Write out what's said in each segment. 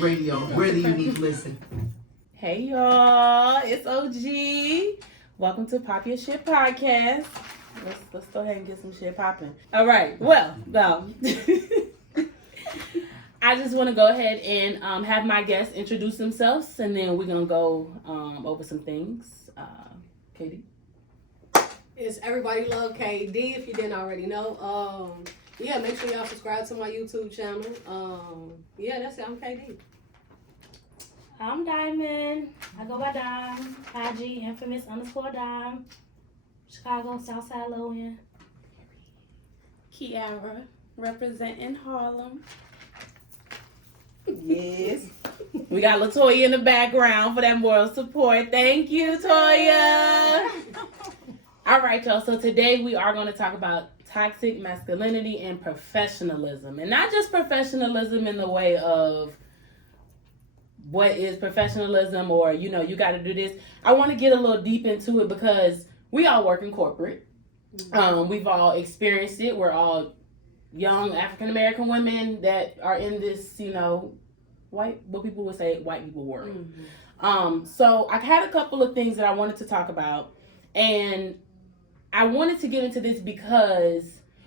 Radio, where do you need to listen? Hey y'all, it's OG. Welcome to Pop Your Shit Podcast. Let's go ahead and get some shit popping. All right. Well, I just want to go ahead and have my guests introduce themselves, and then we're gonna go over some things. Katie. It's Everybody Love KD, if you didn't already know. Yeah, make sure y'all subscribe to my YouTube channel. Yeah, that's it. I'm KD. I'm Diamond. I go by Dime. IG infamous_Dime. Chicago, Southside Low End. Kiara, representing Harlem. Yes. We got LaToya in the background for that moral support. Thank you, Toya. All right, y'all. So today we are going to talk about toxic masculinity and professionalism. And not just professionalism in the way of what is professionalism or, you know, you got to do this. I want to get a little deep into it because we all work in corporate. We've all experienced it. We're all young African-American women that are in this, you know, what people would say white people world. So I had a couple of things that I wanted to talk about, and I wanted to get into this because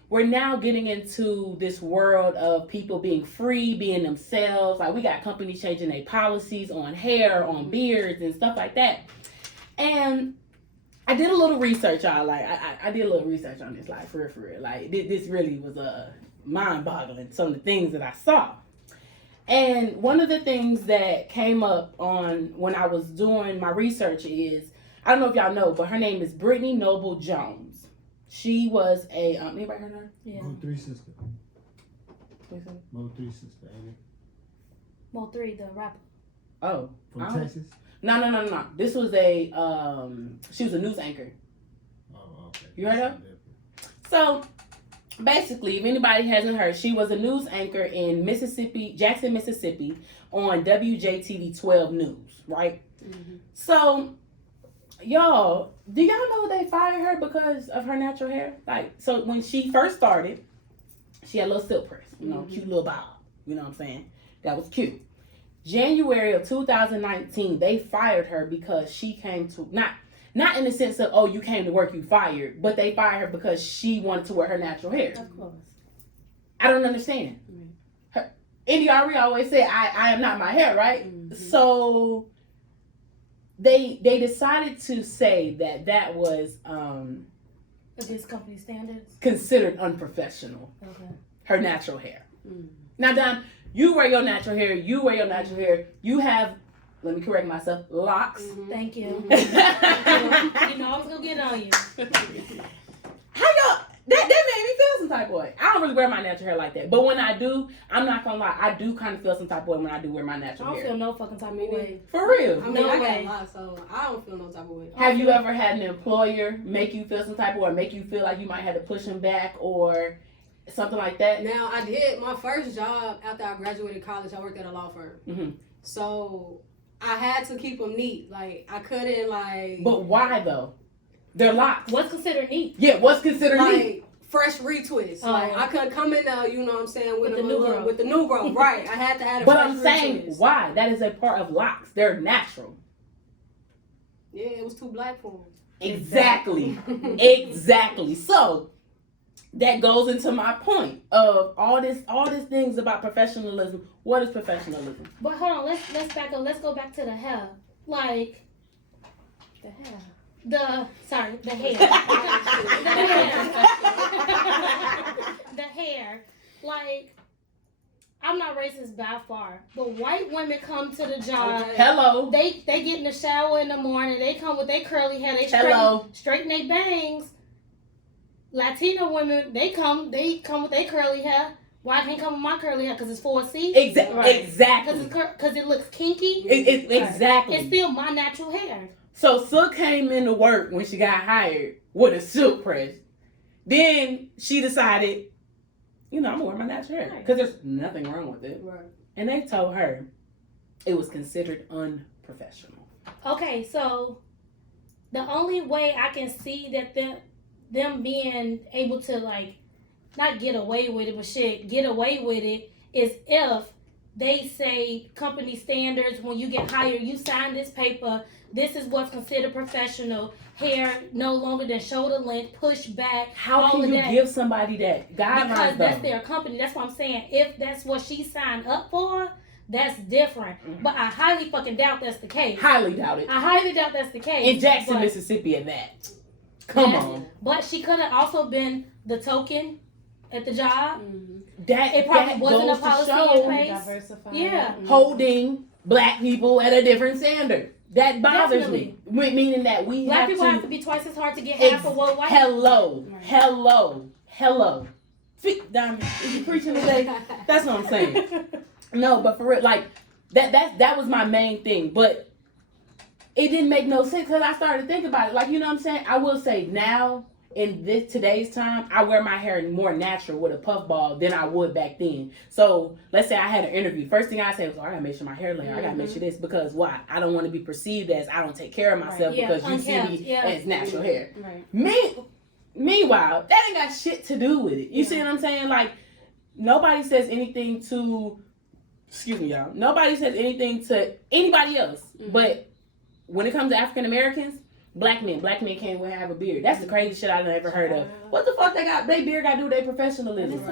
we're now getting into this world of people being free, being themselves. Like, we got companies changing their policies on hair, on beards, and stuff like that. And I did a little research, y'all. Like, I did a little research on this, like, for real. Like, this really was mind-boggling, some of the things that I saw. And one of the things that came up on when I was doing my research is, I don't know if y'all know, but her name is Brittany Noble Jones. She was a, anybody heard her? Yeah. Mo 3 sister. Mo 3 sister, ain't it? Mo 3, the rapper. Oh. From Texas? No. This was a, she was a news anchor. Oh, okay. You heard her? So, basically, if anybody hasn't heard, she was a news anchor in Jackson, Mississippi, on WJTV 12 News, right? So, y'all, do y'all know they fired her because of her natural hair? Like, so when she first started, she had a little silk press, you know, cute little bob. You know what I'm saying? That was cute. January of 2019, they fired her because she came to, not in the sense of, oh, you came to work, you fired, but they fired her because she wanted to wear her natural hair. Of course. I don't understand. NDRE always say, I am not my hair, right? So they decided to say that was Against company standards? considered unprofessional. Okay. Her natural hair. Now, Don, you wear your natural hair. You have, let me correct myself, locks. Thank you. How You know I was going to get on you. y'all, that made me feel some type of way. I don't really wear my natural hair like that. But when I do, I'm not going to lie, I do kind of feel some type of way when I do wear my I natural don't hair. feel no fucking type of way. For real. I mean, No I way. got a lot, so I don't feel no type of way. Have you ever had an employer make you feel some type of way, or make you feel like you might have to push them back or something like that? Now, I did my first job after I graduated college. I worked at a law firm. So I had to keep them neat. Like, I couldn't, like... But why, though? They're locks. What's considered neat? Yeah, what's considered neat? Like, fresh retwist. Like, I couldn't come in there, you know what I'm saying, with the new growth. With the new growth, right. I had to have a But fresh I'm saying, retwist. why? That is a part of locks. They're natural. Yeah, it was too black for them. Exactly. Exactly. So, that goes into my point of all this things about professionalism. What is professionalism? But hold on, let's back up. Let's go back to the hair. Like, The hair. the hair. The hair. Like, I'm not racist by far, but white women come to the job. Okay. Hello. They get in the shower in the morning. They come with their curly hair. They Hello. straighten their bangs. Latino women, they come with their curly hair. Why I can't come with my curly hair? Because it's 4C? Exactly. Because it looks kinky? Exactly. It's still my natural hair. So Silk came into work when she got hired with a silk press. Then she decided, I'm going to wear my natural hair. Because there's nothing wrong with it. Right. And they told her it was considered unprofessional. Okay, so the only way I can see that them being able to, like, not get away with it, but shit, get away with it is if they say company standards. When you get hired, you sign this paper. This is what's considered professional. Hair no longer than shoulder length, push back. How all can of you that. give somebody that guidelines? Because that's though? their company. That's what I'm saying. If that's what she signed up for, that's different. But I highly fucking doubt that's the case. Highly doubt it. I highly doubt that's the case. In Jackson, but, Mississippi, at that. Come on. But she could have also been the token at the job. That It probably that wasn't goes a policy to show in place. Diversify. Yeah. holding black people at a different standard. That bothers Definitely. me. Meaning that we Black have people to. have to be twice as hard to get half of what white Hello. Right. Hello. Speak, Diamond. Is you preaching today? That's what I'm saying. No, but for real, like that was my main thing. But it didn't make no sense because I started to think about it. Like, you know what I'm saying? I will say now in today's time, I wear my hair more natural with a puff ball than I would back then. So let's say I had an interview. First thing I said was, I gotta make sure my hair layer. I gotta make sure this because why? I don't want to be perceived as I don't take care of myself Yeah, because you unkempt, see me yeah. as natural hair. Right. Meanwhile, that ain't got shit to do with it. You see what I'm saying? Like, nobody says anything to, excuse me, y'all. Nobody says anything to anybody else. But when it comes to African Americans, black men can't have a beard. That's the craziest shit I've ever heard of. What the fuck they beard got to do with their professionalism?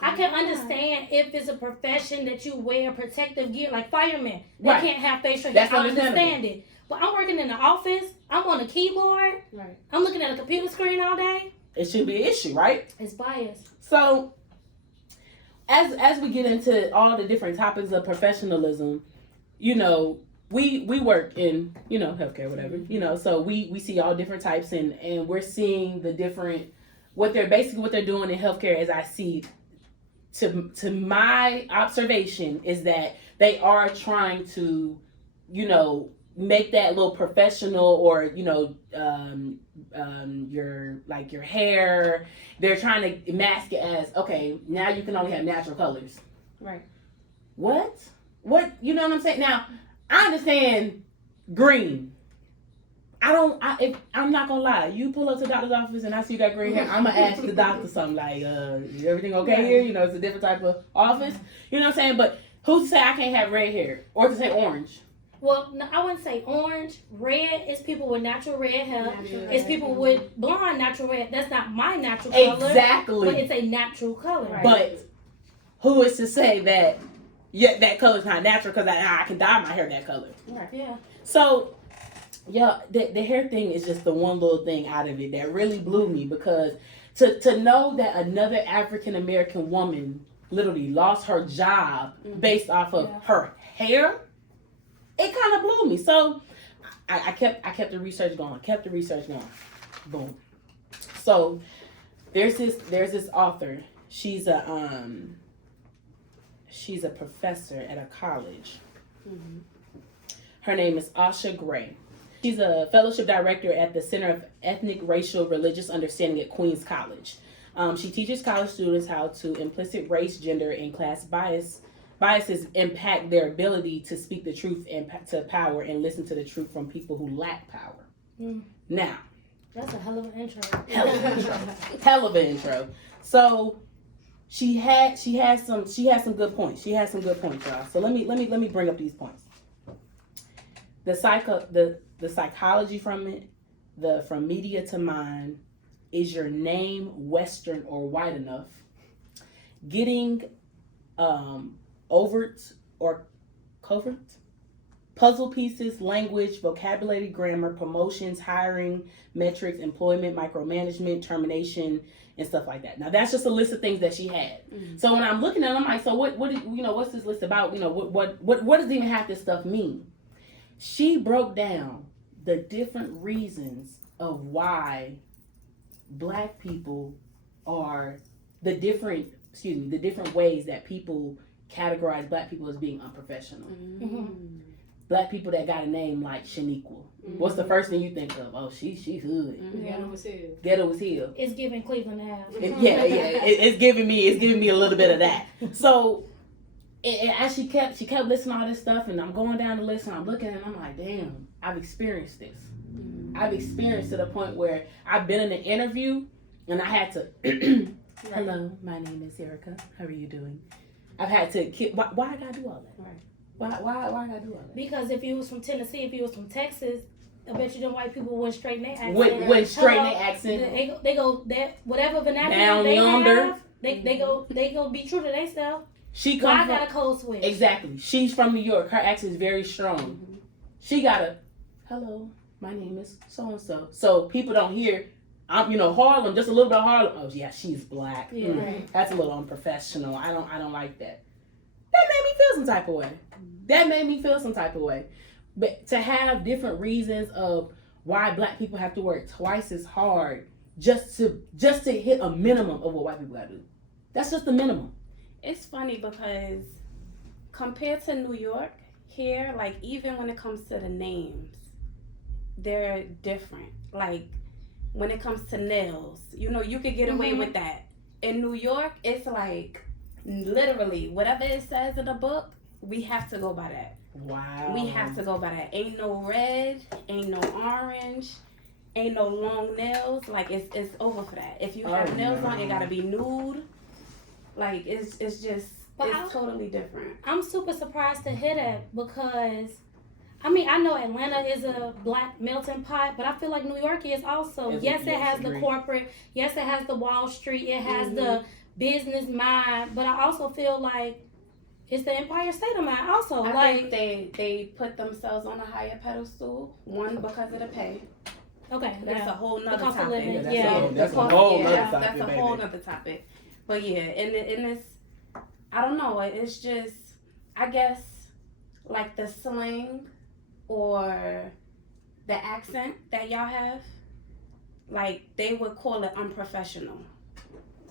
I can understand if it's a profession that you wear protective gear, like firemen. They Right. can't have facial hair. That's I understandable. understand it. But I'm working in the office. I'm on a keyboard. Right. I'm looking at a computer screen all day. It should be an issue, right? It's biased. So, as we get into all the different topics of professionalism, you know, we work in, you know, healthcare, whatever, you know, so we see all different types and we're seeing the different, what they're doing in healthcare as I see, to my observation is that they are trying to, you know, make that little professional or, you know, your hair, they're trying to mask it as, okay, now you can only have natural colors. Right. What, you know what I'm saying? Now, I understand green. I'm not gonna lie. You pull up to the doctor's office and I see you got green hair, I'm gonna ask the doctor something like, is everything okay here? You know, it's a different type of office. You know what I'm saying? But who's to say I can't have red hair? Or to say orange? Well, no, I wouldn't say orange. Red is people with natural red hair. Natural It's red. people with blonde natural red. That's not my natural color. But Exactly. it's a natural color. Right. But who is to say that, yeah, that color's not natural because I can dye my hair that color? Right. Yeah. So, yeah, the hair thing is just the one little thing out of it that really blew me because to know that another African American woman literally lost her job based off of her hair, it kind of blew me. So I kept the research going. Boom. So there's this author. She's a professor at a college. Her name is Asha Gray. She's a fellowship director at the Center of Ethnic, Racial, Religious Understanding at Queens College. She teaches college students how to implicit race, gender, and class biases impact their ability to speak the truth and to power and listen to the truth from people who lack power. Now, That's a hell of an intro. hell of an intro. So she has some good points. Y'all. So let me bring up these points. The psychology from it, from media to mind, is your name Western or white enough? Getting overt or covert? Puzzle pieces, language, vocabulary, grammar, promotions, hiring, metrics, employment, micromanagement, termination, and stuff like that. Now that's just a list of things that she had. So when I'm looking at it, I'm like, so what's this list about? You know, what does even half this stuff mean? She broke down the different reasons of why Black people are the different ways that people categorize Black people as being unprofessional. Black people that got a name like Shaniqua. What's the first thing you think of? Oh, she hood. Ghetto was here. It's giving Cleveland Ave. It's giving me a little bit of that. So as she kept listening to all this stuff, and I'm going down the list and I'm looking and I'm like, damn, I've experienced this. I've experienced to the point where I've been in an interview and I had to hello, my name is Erica. How are you doing? I've had to why I gotta do all that? Right. Why I gotta do all that? Because if you was from Tennessee, if you was from Texas, I bet you them white people went straight in their accent. Went straight in their accent. They go that whatever vernacular Down they yonder. have, they go be true to themselves. She Why comes I got a code switch? Exactly. She's from New York. Her accent is very strong. Mm-hmm. She got a hello. My name is so and so. So people don't hear. Harlem, just a little bit of Harlem. Oh yeah, she's black. Yeah. That's a little unprofessional. I don't like that. That made me feel some type of way. But to have different reasons of why black people have to work twice as hard just to hit a minimum of what white people gotta do. That's just the minimum. It's funny because compared to New York, here, like even when it comes to the names, they're different. Like when it comes to nails, you could get away with that. In New York, it's like literally whatever it says in the book, we have to go by that. Wow. We have to go by that. Ain't no red, ain't no orange, ain't no long nails. Like it's over for that. If you have nails on, it gotta be nude. Like it's totally different. I'm super surprised to hear that because, I know Atlanta is a black melting pot, but I feel like New York is also. Yes, it has the corporate. Yes, it has the Wall Street. It has the business mind, but I also feel like it's the Empire State of Mind also. I think they put themselves on a higher pedestal. One, because of the pay. Okay, That's a whole nother cost of topic. living. That's a whole nother topic. That's a whole nother topic. But yeah, and it's, I don't know, it's just, I guess, like the slang or the accent that y'all have, like they would call it unprofessional.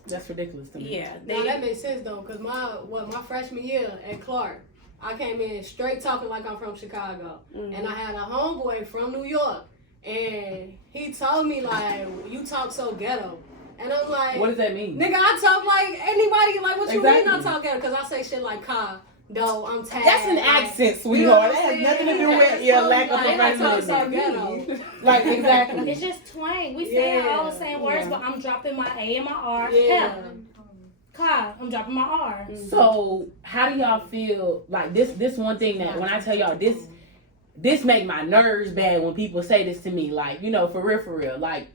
That's ridiculous to me. Yeah, that makes sense though, cause my freshman year at Clark, I came in straight talking like I'm from Chicago, and I had a homeboy from New York, and he told me like, "You talk so ghetto," and I'm like, "What does that mean?" Nigga, I talk like anybody. Like, what you mean I talk ghetto? Cause I say shit like "car." No, I'm tagged. That's an accent, sweetheart. That has nothing to do with your lack of professionalism. Like, exactly. It's just twang. We say all the same words, but I'm dropping my A and my R. Car, I'm dropping my R. So, how do y'all feel? Like, this one thing that when I tell y'all this make my nerves bad when people say this to me. Like, for real. Like,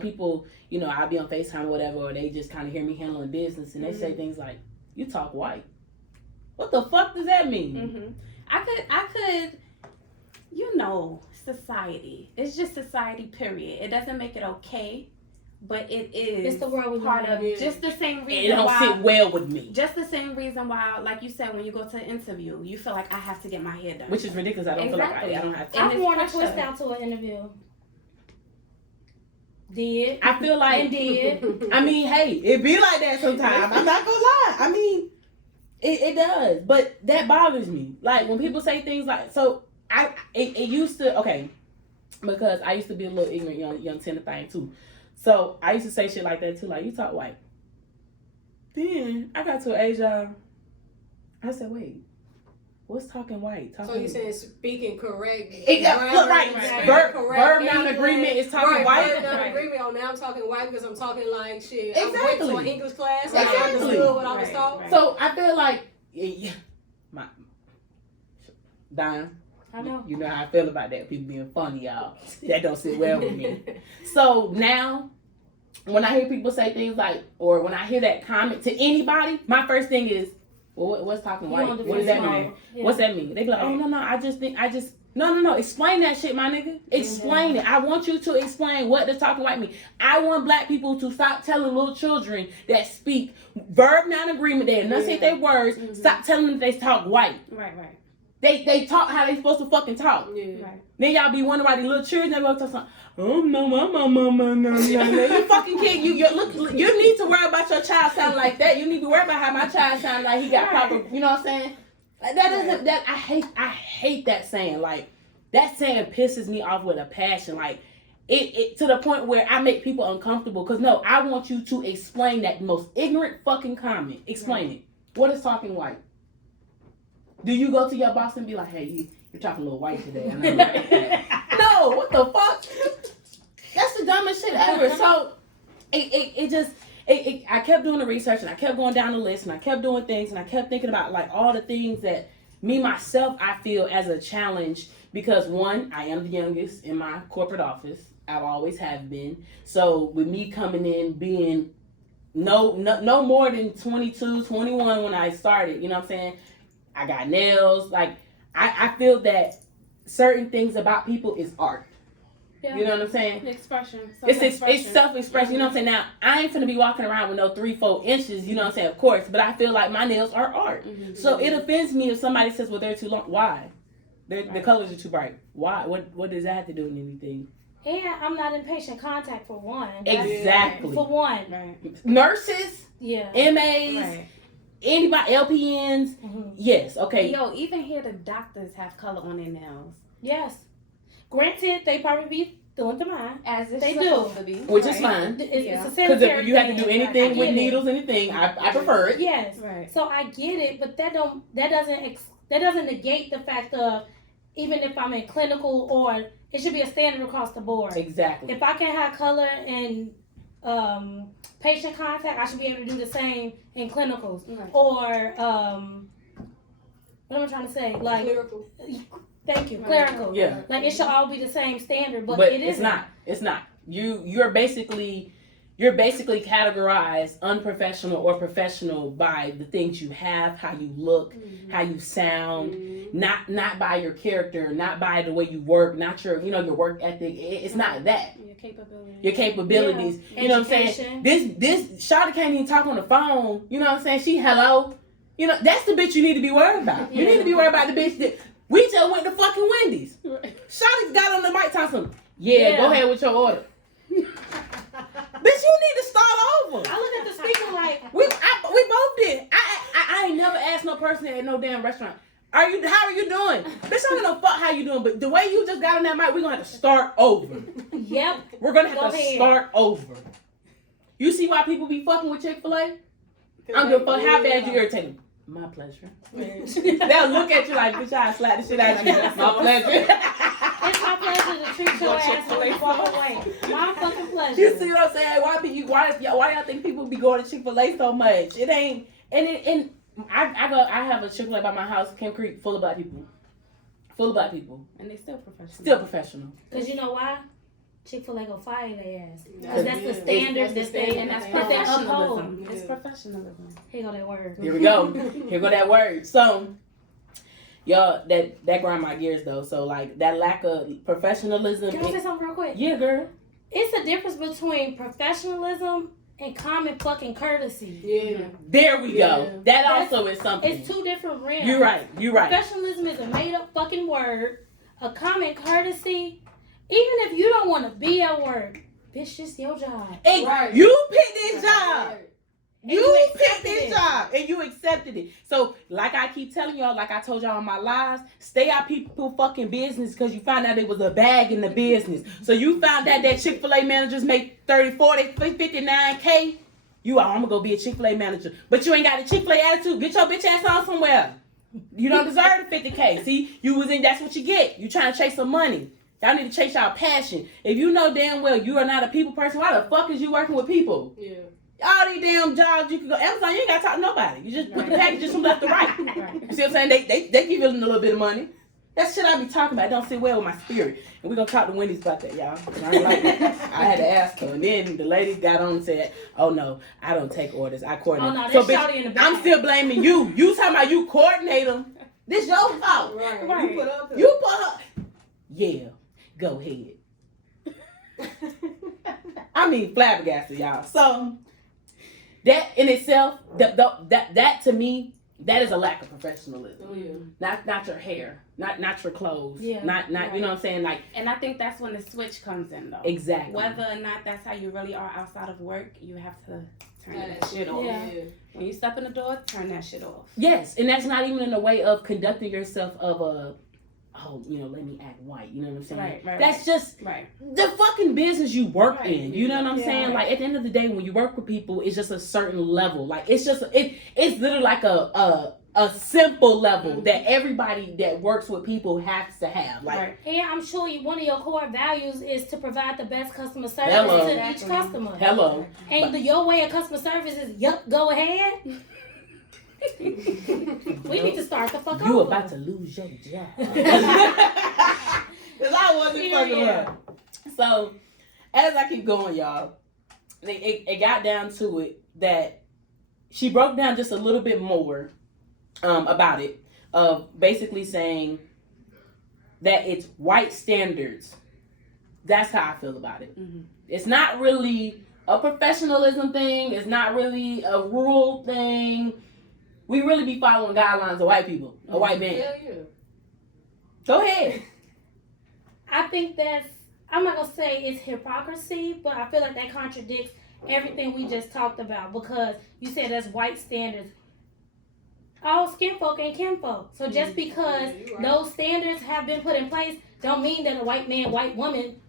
people, I'll be on FaceTime or whatever, or they just kind of hear me handling business, and they say things like, "You talk white." What the fuck does that mean? I could, society. It's just society, period. It doesn't make it okay, but it is. It's the world we part of live in. just the same reason it don't sit well with me. Just the same reason why, like you said, when you go to an interview, you feel like I have to get my hair done. Which is ridiculous. I don't feel like I don't have to. I've worn a twist out to an interview. Did. I feel like. And did. I mean, hey, it be like that sometimes. I'm not gonna lie. I mean, it does. But that bothers me. Like, when people say things like, so, it used to, okay, because I used to be a little ignorant young tender thing too. So, I used to say shit like that too. Like, you talk white. Then, I got to an age, I said, wait. What's talking white? So you saying speaking correct? Right. Verb noun agreement is talking white. Verb noun agreement. Oh, now I'm talking white because I'm talking like shit. Exactly. I went to an English class. Exactly. I understood what I was taught. So I feel like, Don, I know. You know how I feel about that. People being funny, y'all. That don't sit well with me. So now, when I hear people say things like, or when I hear that comment to anybody, my first thing is, well, what's talking white? What does that mean? Yeah. What's that mean? They be like, oh, no, no, explain that shit, my nigga. Explain it. I want you to explain what does talking white mean. I want black people to stop telling little children that speak verb noun agreement, they enunciate their words, stop telling them they talk white. Right. They talk how they supposed to fucking talk. Yeah. Right. Then y'all be wondering why these little children never go to something. Oh no, no. You fucking kid, you need to worry about your child sounding like that. You need to worry about how my child sound like he got proper. You know what I'm saying? I hate that saying. Like, that saying pisses me off with a passion. Like, it to the point where I make people uncomfortable. Cause no, I want you to explain that most ignorant fucking comment. Explain it. What is talking white? Do you go to your boss and be like, hey, you're talking a little white today? And I'm like, no, what the fuck? That's the dumbest shit ever. So it I kept doing the research and I kept going down the list and I kept doing things and I kept thinking about like all the things that me myself I feel as a challenge because one, I am the youngest in my corporate office. I've always have been. So with me coming in being no more than 22, 21 when I started, you know what I'm saying? I got nails. Like I feel that certain things about people is art. Yeah. You know what I'm saying? Expression. It's self-expression. You know what I'm saying? Now, I ain't finna be walking around with no 3-4 inches, you know what I'm saying? Of course. But I feel like my nails are art. Mm-hmm. So it offends me if somebody says, well, they're too long. Why? The colors are too bright. Why? What does that have to do with anything? And I'm not in patient contact for one. Exactly. For one. Right. Nurses, Yeah. MAs, Right. anybody, LPNs, yes, okay. Yo, even here the doctors have color on their nails. Yes. Granted, they probably be doing to mine. As if They supposed do. to be. Which is fine. It's Yeah. a Because sanitary if you have to do thing. anything I with get needles, anything, I prefer it. Yes. Right. So I get it, but that doesn't negate the fact of even if I'm in clinical or it should be a standard across the board. Exactly. If I can have color and patient contact, I should be able to do the same in clinicals. Right. Or what am I trying to say? Like Clerical. thank you, Right. clerical. Yeah. Like it should all be the same standard, but it it's isn't. not. It's not. You're basically categorized unprofessional or professional by the things you have, how you look, how you sound, not by your character, not by the way you work, not your your work ethic. It's not that. Your capabilities. Yeah. You know what I'm saying? This Shawty can't even talk on the phone. You know what I'm saying? She hello. That's the bitch you need to be worried about. You need to be worried about the bitch that we just went to fucking Wendy's. Shawty's got on the mic talking. Yeah, go ahead with your order. Bitch, you need to start over. I look at the speaker like We both did. I ain't never asked no person at no damn restaurant. How are you doing? Bitch, I don't know fuck how you doing, but the way you just got on that mic, we're gonna have to start over. yep. We're gonna have Go to ahead. start over. You see why people be fucking with Chick-fil-A? I don't give a fuck how bad you irritate them. My pleasure. They'll look at you like, bitch, I'll slap the shit out of you. My pleasure. It's my pleasure to treat your ass when you walk away. My fucking pleasure. You see what I'm saying? Why y'all think people be going to Chick-fil-A so much? It ain't. And I have a Chick-fil-A by my house, Camp Creek, full of black people. And they still professional. Still professional. Because you know why? Chick-fil-A go fire their ass. Yeah. Because that's the standard that they And that's that they uphold. professionalism. Yeah. It's professionalism. Here go that word. Here we go. Here go that word. So, y'all, that grind my gears though. So like that lack of professionalism. Can I say something real quick? Yeah, girl. It's a difference between professionalism and common fucking courtity. Yeah. There we Yeah. go. That also is something. It's two different realms. You're right. Professionalism is a made up fucking word. A common courtesy, even if you don't want to be at work, bitch, just your job. Hey, Right. you picked this job. Right. You picked accepted this it. job and you accepted it. So, like I keep telling y'all, like I told y'all in my lives, stay out people fucking business because you found out it was a bag in the business. So you found out that Chick-fil-A managers make 30, 40, 59K. I'm gonna go be a Chick-fil-A manager. But you ain't got a Chick-fil-A attitude. Get your bitch ass on somewhere. You don't deserve the 50K. See, that's what you get. You trying to chase some money. Y'all need to chase y'all passion. If you know damn well you are not a people person, why the fuck is you working with people? Yeah. All these damn jobs you can go Amazon, you ain't gotta talk to nobody. You just put the packages from left to right. Right. You see what I'm saying? They give you a little bit of money. That shit I be talking about, it don't sit well with my spirit. And we're gonna talk to Wendy's about that, y'all. I don't like it. I had to ask her. And then the lady got on and said, oh no, I don't take orders. I coordinate. Oh, no, so that's Shawty in the back. I'm still blaming you. You talking about you coordinate them. This your fault. Right. You put up You put her. Yeah, go ahead. I mean, flabbergasted, y'all. So that in itself, that to me, that is a lack of professionalism. Oh, yeah. Not your hair, not your clothes, Yeah. not Right. you know what I'm saying, like And I think that's when the switch comes in, though. exactly. Whether or not that's how you really are outside of work, you have to turn that Yeah. shit off. Yeah. When you step in the door, turn that shit off. Yes, and that's not even in a way of conducting yourself of a, let me act white. You know what I'm saying? Right. That's just Right. the fucking business you work Right. in. You know what I'm Yeah. saying? Like at the end of the day, when you work with people, it's just a certain level. Like it's just it's literally like a a simple level that everybody that works with people has to have. Like, and I'm sure one of your core values is to provide the best customer service Hello. to each customer. hello. And your way of customer service is, yup, go ahead. We need to start the fuck You over. about to lose your job. Because I wasn't fucking her. So, as I keep going, y'all, it got down to it that she broke down just a little bit more about it, of basically saying that it's white standards. That's how I feel about it. Mm-hmm. It's not really a professionalism thing. It's not really a rule thing. We really be following guidelines of white people, a white man. Hell yeah. Go ahead. I think that's, I'm not going to say it's hypocrisy, but I feel like that contradicts everything we just talked about, because you said that's white standards. All skin folk ain't kinfolk. So just because those standards have been put in place don't mean that a white man, white woman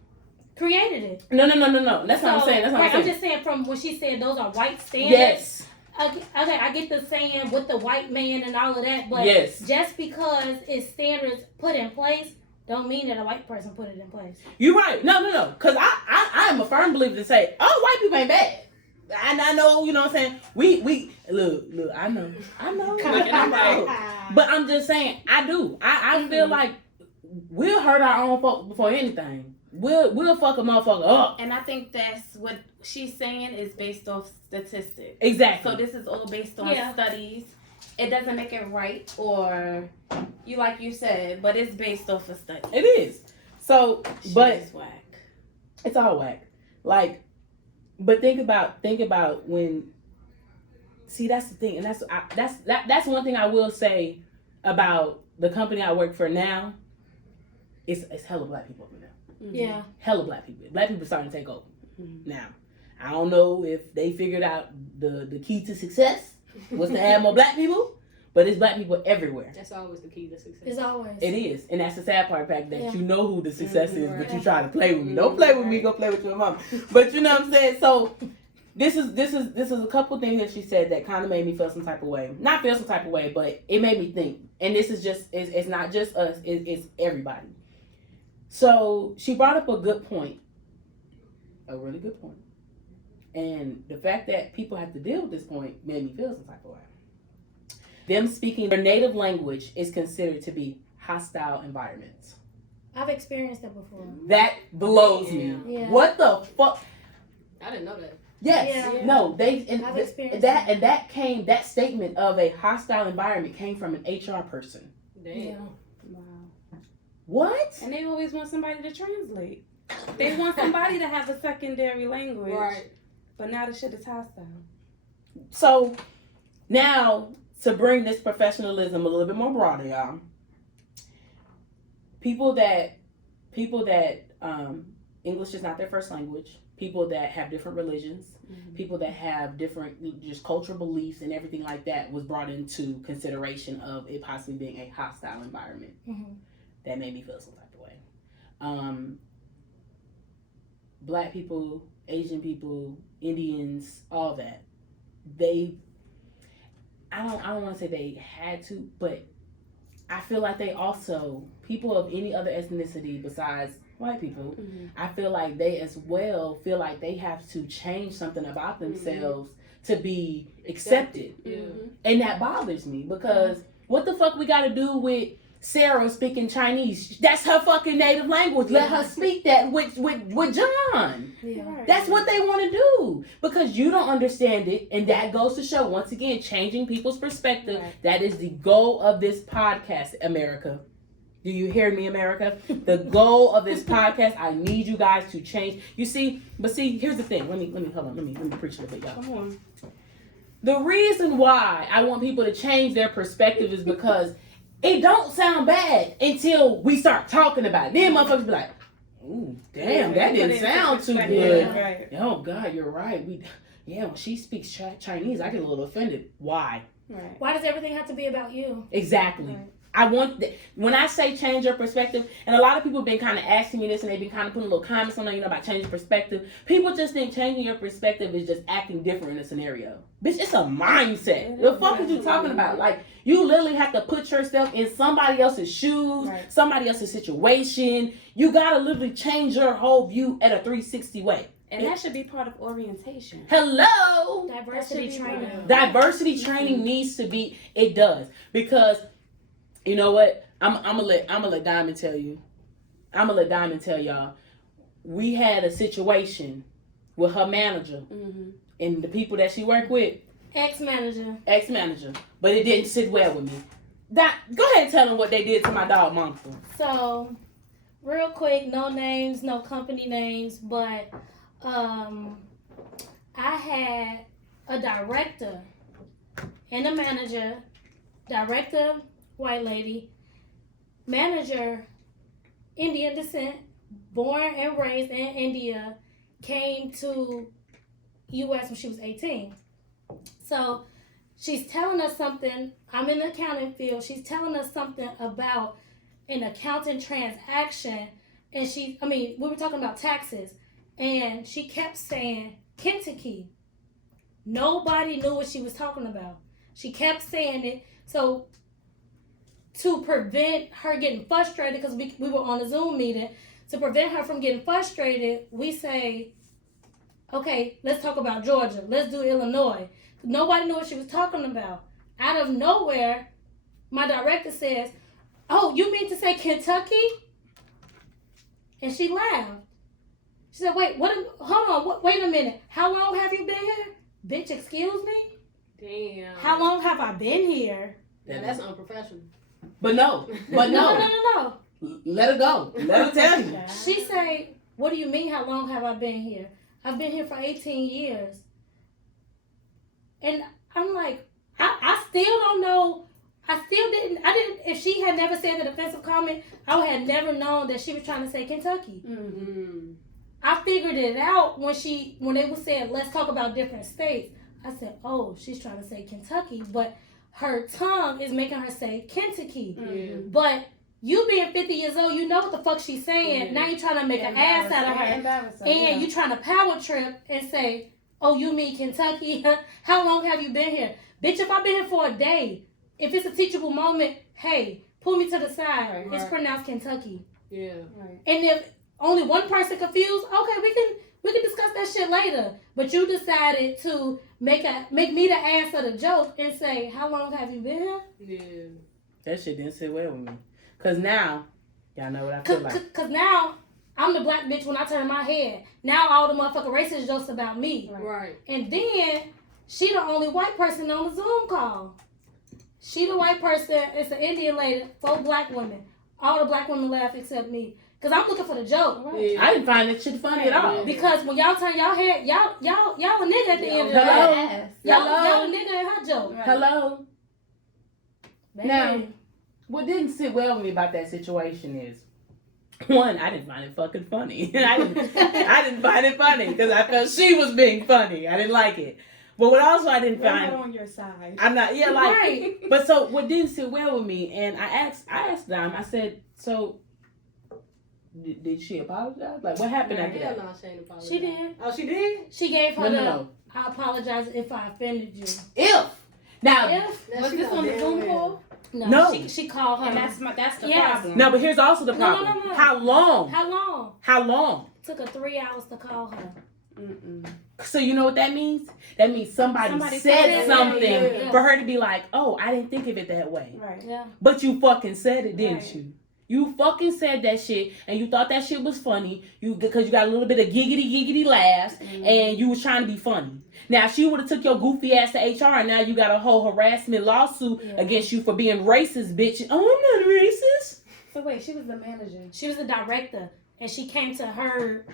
created it. No. That's what I'm saying. That's what I'm saying. I'm just saying, from when she said those are white standards. Yes. Okay, I get the saying with the white man and all of that, but just because it's standards put in place don't mean that a white person put it in place. You're right. No. Because I am a firm believer to say, oh, white people ain't bad. And I know, you know what I'm saying? We look, I know. But I'm just saying, I do. I feel like we'll hurt our own folk before anything. We'll fuck a motherfucker up. And I think that's what she's saying is based off statistics. Exactly. So this is all based on studies. It doesn't make it right, or like you said, but it's based off a study. It is. So, but it's whack. It's all whack. Like, but think about when. See, that's the thing, and that's one thing I will say about the company I work for now. It's hella black people over there. Mm-hmm. Yeah. Hella black people. Black people starting to take over. Mm-hmm. Now, I don't know if they figured out the key to success was to have more black people, but it's black people everywhere. That's always the key to success. It's always. It is. And that's the sad part, the fact that you know who the success is, but you try to play with me. Don't play with me, go play with your mom. But you know what I'm saying? So this is a couple things that she said that kind of made me feel some type of way. Not feel some type of way, but it made me think. And this is just, it's not just us, it's everybody. So she brought up a good point, a really good point. And the fact that people have to deal with this point made me feel some type of way. Them speaking their native language is considered to be hostile environments. I've experienced that before. That blows me. Yeah. What the fuck? I didn't know that. Yes. Yeah. No, I've experienced that. And that statement of a hostile environment came from an HR person. Damn. Yeah. Wow. What? And they always want somebody to translate. They want somebody to have a secondary language. Right. But now the shit is hostile. So now to bring this professionalism a little bit more broader, y'all. People that English is not their first language. People that have different religions, people that have different just cultural beliefs and everything like that was brought into consideration of it possibly being a hostile environment. Mm-hmm. That made me feel some type of way. Black people, Asian people, Indians, all that. I don't want to say they had to, but I feel like they also, people of any other ethnicity besides white people, I feel like they as well feel like they have to change something about themselves to be accepted. And that bothers me because what the fuck we got to do with Sarah speaking Chinese? That's her fucking native language. Let her speak that with John. Yeah. That's what they want to do because you don't understand it, and that goes to show once again changing people's perspective. Right. That is the goal of this podcast, America. Do you hear me, America? The goal of this podcast, I need you guys to change. You see, but see, here's the thing. Let me hold on. Let me preach a little bit, y'all. Come on. The reason why I want people to change their perspective is because it don't sound bad until we start talking about it. Then motherfuckers be like, ooh, damn, that didn't sound too good. Right. Oh, God, you're right. When she speaks Chinese, I get a little offended. Why? Right. Why does everything have to be about you? Exactly. Right. I want when I say change your perspective, and a lot of people have been kind of asking me this, and they've been kind of putting little comments on there, about changing perspective. People just think changing your perspective is just acting different in a scenario. Bitch, it's a mindset. The fuck is you talking about? Like, you literally have to put yourself in somebody else's shoes, somebody else's situation. You gotta literally change your whole view at a 360 way. And that should be part of orientation. Hello. Diversity training. Diversity training needs to be. It does, because you know what? I'm gonna let Diamond tell you. I'm gonna let Diamond tell y'all. We had a situation with her manager and the people that she worked with. Ex-manager. But it didn't sit well with me. Go ahead and tell them what they did to my dog, Monster. So, real quick, no names, no company names, but I had a director and a manager. Director, white lady. Manager, Indian descent, born and raised in India, came to U.S. when she was 18. So she's telling us something. I'm in the accounting field. She's telling us something about an accounting transaction. And we were talking about taxes. And she kept saying Kentucky. Nobody knew what she was talking about. She kept saying it. So to prevent her getting frustrated, because we were on a Zoom meeting, to prevent her from getting frustrated, we say, okay, let's talk about Georgia. Let's do Illinois. Nobody knew what she was talking about. Out of nowhere, my director says, oh, you mean to say Kentucky? And she laughed. She said, wait, wait a minute. How long have you been here? Bitch, excuse me? Damn. How long have I been here? Yeah, that's unprofessional. But no. No. Let her go. Let her tell you. She said, what do you mean, how long have I been here? I've been here for 18 years. And I'm like, I still don't know. I didn't, if she had never said the offensive comment, I would have never known that she was trying to say Kentucky. Mm-hmm. I figured it out when they were saying, let's talk about different states. I said, oh, she's trying to say Kentucky, but her tongue is making her say Kentucky. Mm-hmm. But you being 50 years old, you know what the fuck she's saying. Mm-hmm. Now you're trying to make an ass out of her. And you trying to power trip and say, oh, you mean Kentucky? How long have you been here? Bitch, if I've been here for a day, if it's a teachable moment, hey, pull me to the side. It's pronounced Kentucky. Yeah. Right. And if only one person confused, okay, we can discuss that shit later. But you decided to make me the ass of the joke and say, how long have you been here? Yeah. That shit didn't sit well with me. Cause now, y'all know what I feel like. Cause now, I'm the black bitch when I turn my head. Now all the motherfucking racist jokes about me. Right. And then, she the only white person on the Zoom call. She the white person, it's an Indian lady, 4 black women. All the black women laugh except me. Cause I'm looking for the joke. Right? Yeah. I didn't find that shit funny at all. Because when y'all turn y'all head, y'all a nigga at the end of the day. Y'all a nigga in her joke. Right. Hello. Baby. Now, what didn't sit well with me about that situation is, one, I didn't find it fucking funny. I didn't find it funny because I felt she was being funny. I didn't like it. But what also I didn't find, on your side. I'm not, yeah, like, right. But so what didn't sit well with me, and I asked them, I said, so did she apologize? Like, what happened after that? No, she ain't apologized. She did. Oh, she did? She gave her No. I apologize if I offended you. Was this on the Zoom call? No. She called her. And that's the problem. No, but here's also the problem. No. How long? How long? It took her 3 hours to call her. Mm-mm. So you know what that means? That means somebody said something for her to be like, oh, I didn't think of it that way. Right. Yeah. But you fucking said it, didn't you? You fucking said that shit, and you thought that shit was funny. Because you got a little bit of giggity laughs, and you was trying to be funny. Now, if she would have took your goofy ass to HR, and now you got a whole harassment lawsuit against you for being racist, bitch. Oh, I'm not racist. So wait, she was the manager. She was the director, and she came to her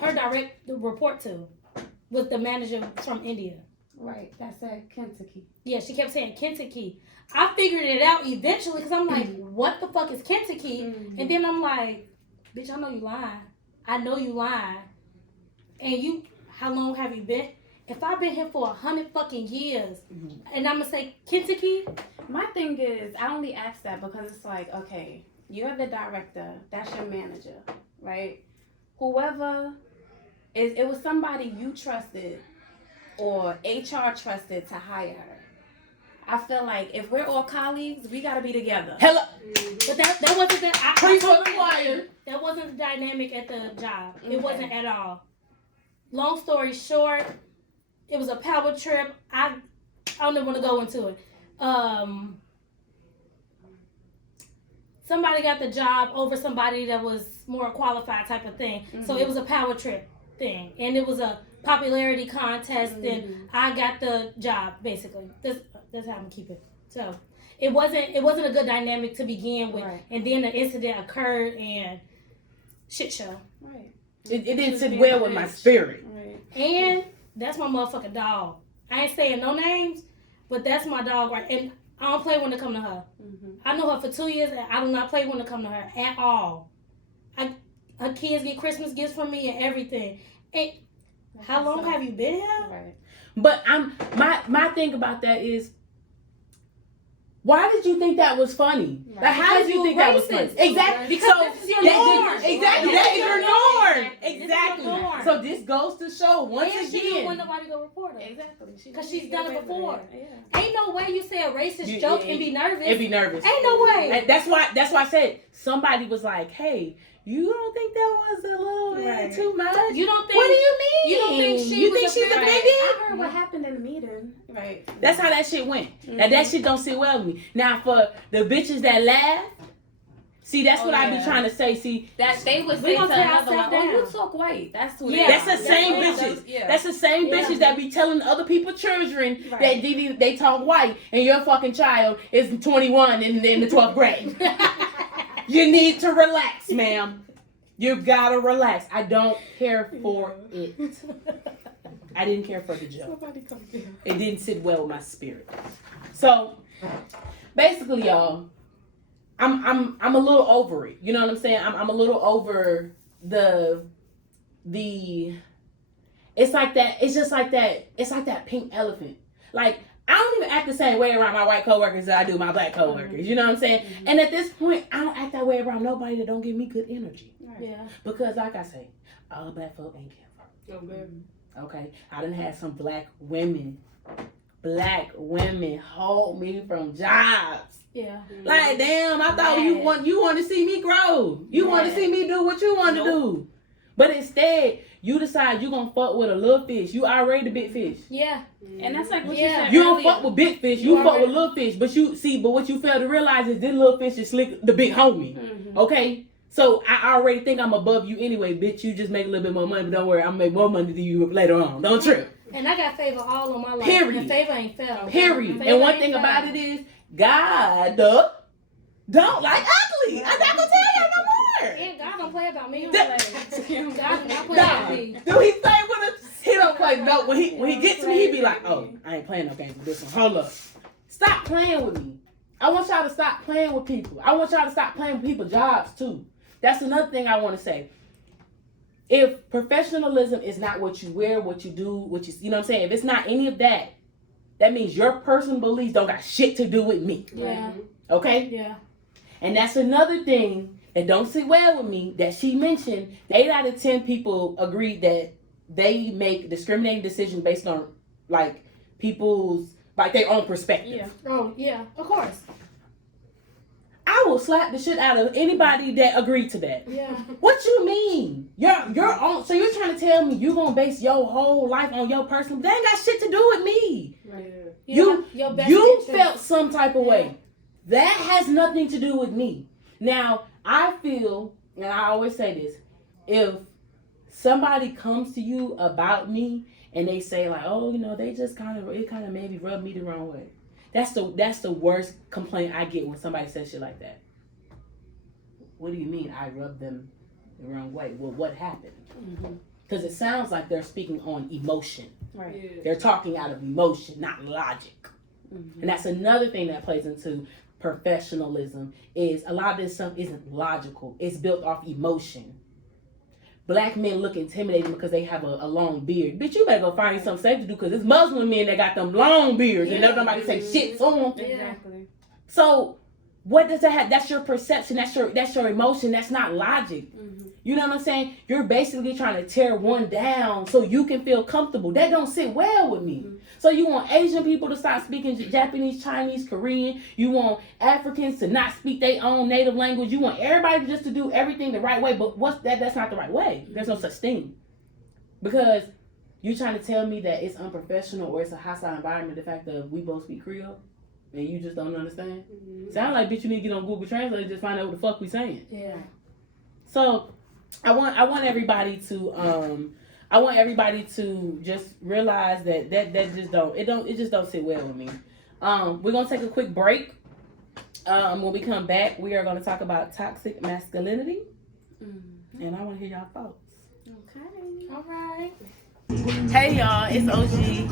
direct report to was the manager from India. Right. That said Kentucky. Yeah, she kept saying Kentucky. I figured it out eventually because I'm like, what the fuck is Kentucky? Mm-hmm. And then I'm like, bitch, I know you lying. And how long have you been? If I've been here for 100 fucking years, and I'm gonna say Kentucky, My thing is, I only ask that because it's like, okay, you're the director, that's your manager, right? Whoever it was somebody you trusted or HR trusted to hire her. I feel like if we're all colleagues, we gotta be together. Hello. but that wasn't the Preach for the choir. That wasn't the dynamic at the job. It wasn't at all. Long story short, it was a power trip. I don't even want to go into it. Somebody got the job over somebody that was more qualified type of thing. So it was a power trip thing. And it was a popularity contest and I got the job basically. That's how I'm gonna keep it. So it wasn't a good dynamic to begin with. Right. And then the incident occurred and shit show. Right. It didn't sit well with my spirit. Right. And that's my motherfucking dog. I ain't saying no names, but that's my dog, right? And I don't play when it come to her. I know her for 2 years, and I do not play when it come to her at all. Her kids get Christmas gifts from me and everything. And how long have you been here? Right. But my thing about that is, why did you think that was funny? Right. Like, how did you think that was funny? Exactly. So Because this is your norm. Exactly. That is your norm. Exactly. This is your norm. So this goes to show once And she didn't want again. nobody to go report her. Exactly. Because she's done it before. Yeah. Ain't no way you say a racist joke and be nervous. And be nervous. Ain't no way. And that's why I said somebody was like, "Hey, you don't think that was a little bit too much? You don't think? What do you mean? You don't think she you was think a she's bad- offended? I heard what happened in the meeting. Right. That's how that shit went. Now that shit don't sit well with me. Now for the bitches that laugh, see that's what I be trying to say. See, That they would We say to gonna tear another one, ourselves oh, you down. talk white. That's who Yeah. they that's are. the same Yeah. bitches. Yeah. That's the same Yeah. bitches that be telling other people children Right. that they talk white and your fucking child is 21 in the 12th grade. You need to relax, ma'am. You gotta relax. I don't care for it. I didn't care for the joke. It didn't sit well with my spirit. So basically, y'all, I'm a little over it. You know what I'm saying? I'm a little over the it's like that, it's just like that, it's like that pink elephant. Like, I don't even act the same way around my white coworkers that I do my black coworkers. You know what I'm saying? And at this point, I don't act that way around nobody that don't give me good energy. Yeah. Because like I say, all black folk ain't care. Okay? I done had some black women hold me from jobs. Yeah. Like, damn, I thought you want to see me grow. You want to see me do what you want to do. But instead, you decide you gonna fuck with a little fish. You already the big fish. Yeah. And that's like what Yeah. you said You don't earlier. fuck with big fish. You fuck with little fish. But what you fail to realize is this little fish is slick, the big homie. Okay? So I already think I'm above you anyway, bitch. You just make a little bit more money, but don't worry, I'm gonna make more money than you later on. Don't trip. And I got favor all on my life. Period. And favor ain't fair. Period. Favor And one ain't thing fair. about it is, God don't like ugly. I'm not gonna tell y'all no more. Yeah, God don't play about me. That- God do not play Nah. about me. Do he play with us? He don't play. No, when he gets to me, he be like, "Oh, I ain't playing no games with this one. Hold up, stop playing with me. I want y'all to stop playing with people. I want y'all to stop playing with people's jobs too. That's another thing I want to say. If professionalism is not what you wear, what you do, you know what I'm saying? If it's not any of that, that means your personal beliefs don't got shit to do with me. Yeah. Okay? Yeah. And that's another thing that don't sit well with me that she mentioned. 8 out of 10 people agreed that they make discriminating decisions based on like people's their own perspective. Yeah. Oh, yeah. Of course. I will slap the shit out of anybody that agreed to that. Yeah. What you mean? Your own. So you're trying to tell me you gonna base your whole life on your personal? That ain't got shit to do with me. Your best You interest. felt some type of way. That has nothing to do with me. Now, I feel, and I always say this, if somebody comes to you about me and they say like, oh, you know, they just kind of maybe rubbed me the wrong way. That's the worst complaint I get when somebody says shit like that. What do you mean I rubbed them the wrong way? Well, what happened? Because it sounds like they're speaking on emotion. Right. Yeah. They're talking out of emotion, not logic. And that's another thing that plays into professionalism is a lot of this stuff isn't logical. It's built off emotion. black men look intimidating because they have a long beard. Bitch, you better go find you something safe to do because it's Muslim men that got them long beards and don't nobody say shit to them. Exactly. So what does that have? That's your perception. That's your emotion. That's not logic. You know what I'm saying? You're basically trying to tear one down so you can feel comfortable. That don't sit well with me. So you want Asian people to stop speaking Japanese, Chinese, Korean. You want Africans to not speak their own native language. You want everybody just to do everything the right way. But that's not the right way. There's no such thing. Because you're trying to tell me that it's unprofessional or it's a hostile environment, the fact that we both speak Creole, and you just don't understand? Sound like, bitch, you need to get on Google Translate and just find out what the fuck we saying. Yeah. So I want everybody to just realize that just don't sit well with me. We're gonna take a quick break. When we come back, we are gonna talk about toxic masculinity, and I want to hear y'all thoughts. Okay. All right. Hey y'all, it's OG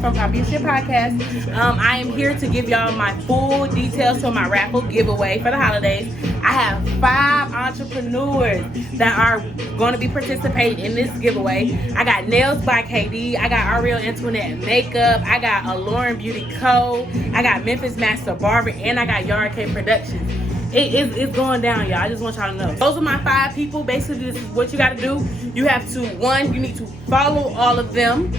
from Professionalism Podcast. I am here to give y'all my full details for my raffle giveaway for the holidays. I have 5 entrepreneurs that are going to be participating in this giveaway. I got Nails by KD, I got Ariel Antoinette Makeup, I got Lauren Beauty Co, I got Memphis Master Barber, and I got Yard K Productions. It's going down, y'all. I just want y'all to know. Those are my 5 people. Basically, this is what you got to do. You have to, you need to follow all of them.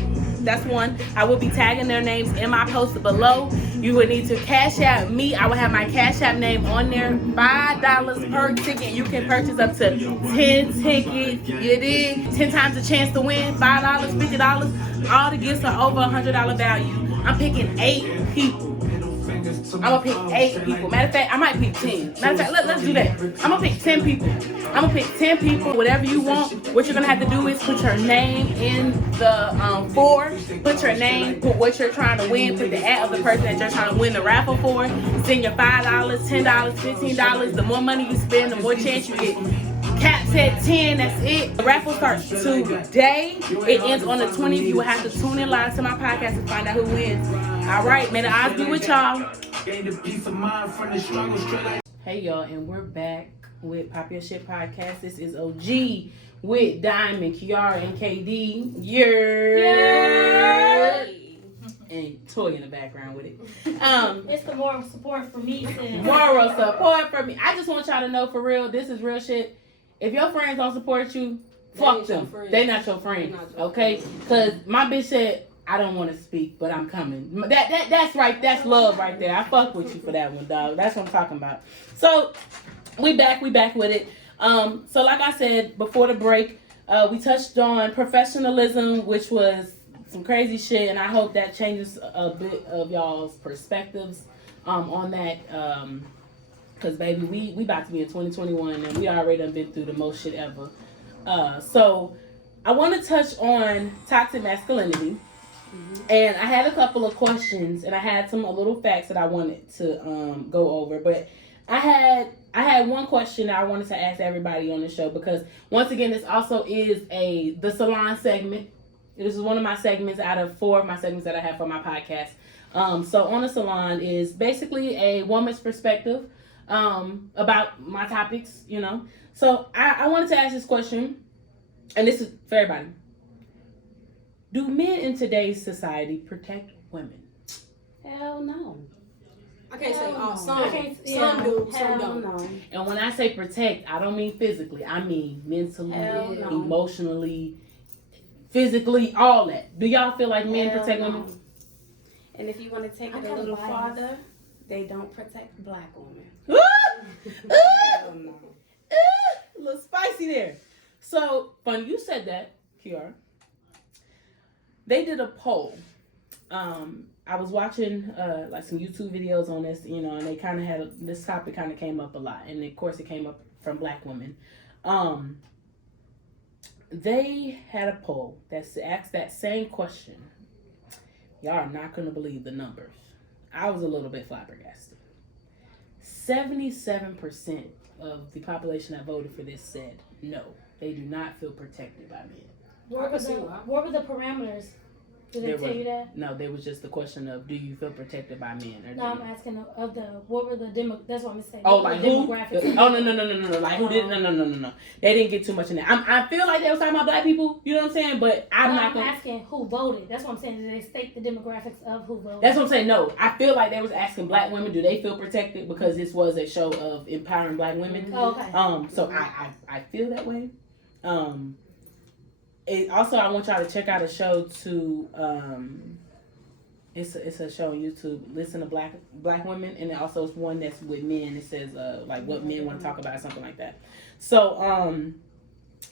That's 1. I will be tagging their names in my post below. You would need to Cash App me. I will have my Cash App name on there. $5 per ticket. You can purchase up to 10 tickets. You did. 10 times the chance to win. $5, $50. All the gifts are over $100 value. I'm picking 8 people. I'm gonna pick 8 people. Matter of fact, I might pick 10. Matter of fact, let's do that. I'm gonna pick 10 people. I'm gonna pick 10 people. Whatever you want. What you're gonna have to do is put your name in the for. Put your name. Put what you're trying to win. Put the ad of the person that you're trying to win the raffle for. Send your $5, $10, $15. The more money you spend, the more chance you get. Cap said 10, that's it. The raffle starts today. It ends on the 20th. You will have to tune in live to my podcast to find out who wins. All right, may the odds be with y'all. Hey y'all, and we're back with Pop Your Shit Podcast. This is OG with Diamond, Kiara, and KD. Yeah. And Toy in the background with it. It's the moral support for me. Moral support for me. I just want y'all to know for real, this is real shit. If your friends don't support you, fuck them. They not your friends, okay? Because my bitch said, I don't want to speak, but I'm coming. That's right. That's love right there. I fuck with you for that one, dog. That's what I'm talking about. So we back with it. So like I said before the break, we touched on professionalism, which was some crazy shit, and I hope that changes a bit of y'all's perspectives on that. Cause baby, we about to be in 2021, and we already done been through the most shit ever. So I want to touch on toxic masculinity. And I had a couple of questions, and I had some little facts that I wanted to go over. But I had one question that I wanted to ask everybody on the show, because once again, this also is the Salon segment. This is one of my segments out of 4 of my segments that I have for my podcast. So on the Salon is basically a woman's perspective about my topics, you know. So I wanted to ask this question, and this is for everybody. Do men in today's society protect women? Hell no. I can't say all. Some do, some don't. No. And when I say protect, I don't mean physically. I mean mentally, emotionally, physically, all that. Do y'all feel like men protect women? And if you want to take it a little farther, they don't protect black women. Hell no. A little spicy there. So, funny you said that, Kiara. They did a poll. I was watching like some YouTube videos on this, you know, and they kind of had this topic kind of came up a lot, and of course it came up from black women. They had a poll that asked that same question. Y'all are not gonna believe the numbers. I was a little bit flabbergasted. 77% of the population that voted for this said no, they do not feel protected by men. What were the parameters? Did they tell you that? No, there was just the question of, do you feel protected by men? Or no, I'm asking what were the that's what I'm saying. Oh, like who? Demographics. Oh, no. Like who did? No. They didn't get too much in that. I feel like they was talking about black people. You know what I'm saying? But I'm asking who voted. That's what I'm saying. Did they state the demographics of who voted? That's what I'm saying. No, I feel like they was asking black women, do they feel protected? Because this was a show of empowering black women. Oh, okay. So I feel that way. Also, I want y'all to check out a show too. It's a show on YouTube. Listen to black women, and it also is one that's with men. It says like what men want to talk about, something like that. So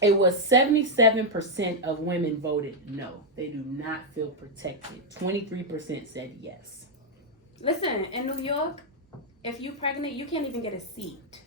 it was 77% of women voted no. They do not feel protected. 23% said yes. Listen, in New York, if you're pregnant, you can't even get a seat.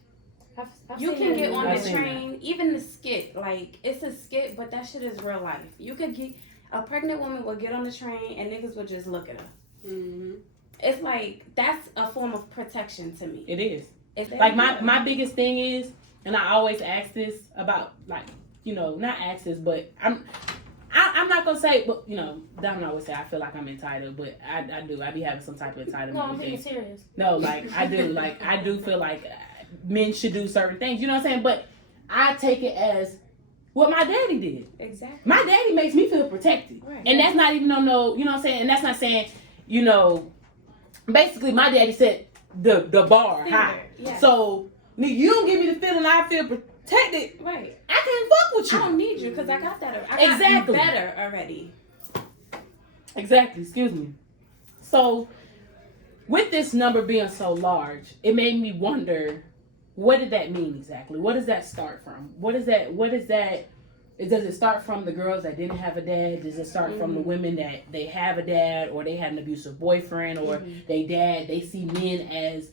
I've You can get on I've the seen train, even the skit. Like, it's a skit, but that shit is real life. You could get a pregnant woman will get on the train and niggas will just look at her. Mm-hmm. It's like that's a form of protection to me. It is. Like my biggest thing is, and I always ask this about, like, you know, not ask this, but I'm not gonna say, but you know, Dom always say I feel like I'm entitled, but I do. I be having some type of entitlement. No, I'm being serious. No, like I do. Like I do feel like men should do certain things. You know what I'm saying? But I take it as what my daddy did. Exactly. My daddy makes me feel protected, right. And that's not even no. You know what I'm saying? And that's not saying, you know. Basically, my daddy set the bar high. Yes. So you don't give me the feeling I feel protected. Right. I can't fuck with you. I don't need you because I got that. I got Exactly. better already. Exactly. Excuse me. So, with this number being so large, it made me wonder, what did that mean exactly? What does that start from? What is that? Does it start from the girls that didn't have a dad? Does it start from the women that they have a dad, or they had an abusive boyfriend, or they see men as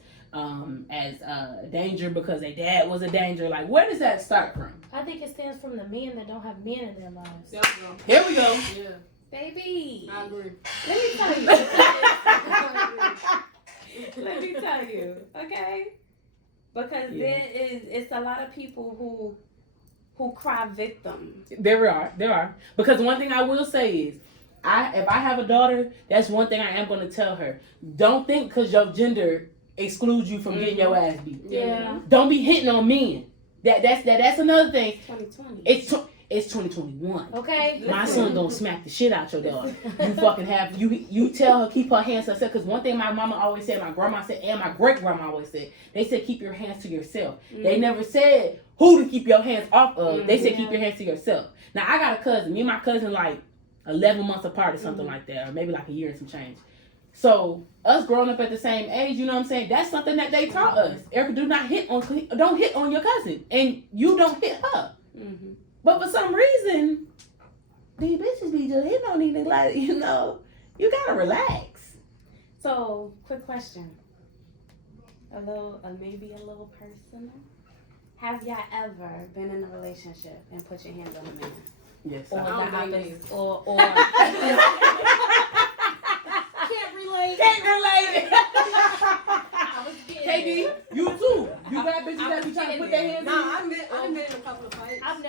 danger because their dad was a danger? Like, where does that start from? I think it stems from the men that don't have men in their lives. There we go. Here we go. Yeah, Baby. I agree. Let me tell you. Let me tell you. Okay? Because it's a lot of people who cry victim. There are. Because one thing I will say is, if I have a daughter, that's one thing I am going to tell her. Don't think because your gender excludes you from getting your ass beat. Yeah. Don't be hitting on men. That's another thing. 2020. It's 2021. Okay. My son don't smack the shit out your daughter. You fucking have you tell her keep her hands to herself. Because one thing my mama always said, my grandma said, and my great grandma always said, they said keep your hands to yourself. They never said who to keep your hands off of. They said keep your hands to yourself. Now I got a cousin. Me and my cousin like 11 months apart or something like that, or maybe like a year and some change. So us growing up at the same age, you know what I'm saying? That's something that they taught us. Erica, don't hit on your cousin, and you don't hit her. Mm-hmm. But for some reason, these bitches be just hitting on these niggas, like, you know, you gotta relax. So, quick question. Maybe a little personal. Have y'all ever been in a relationship and put your hands on a man? Yes. Or the opposite? Or Can't relate. KD, you too. You got bitches that be trying to put their hands No, on. I've been in a couple of fights. I've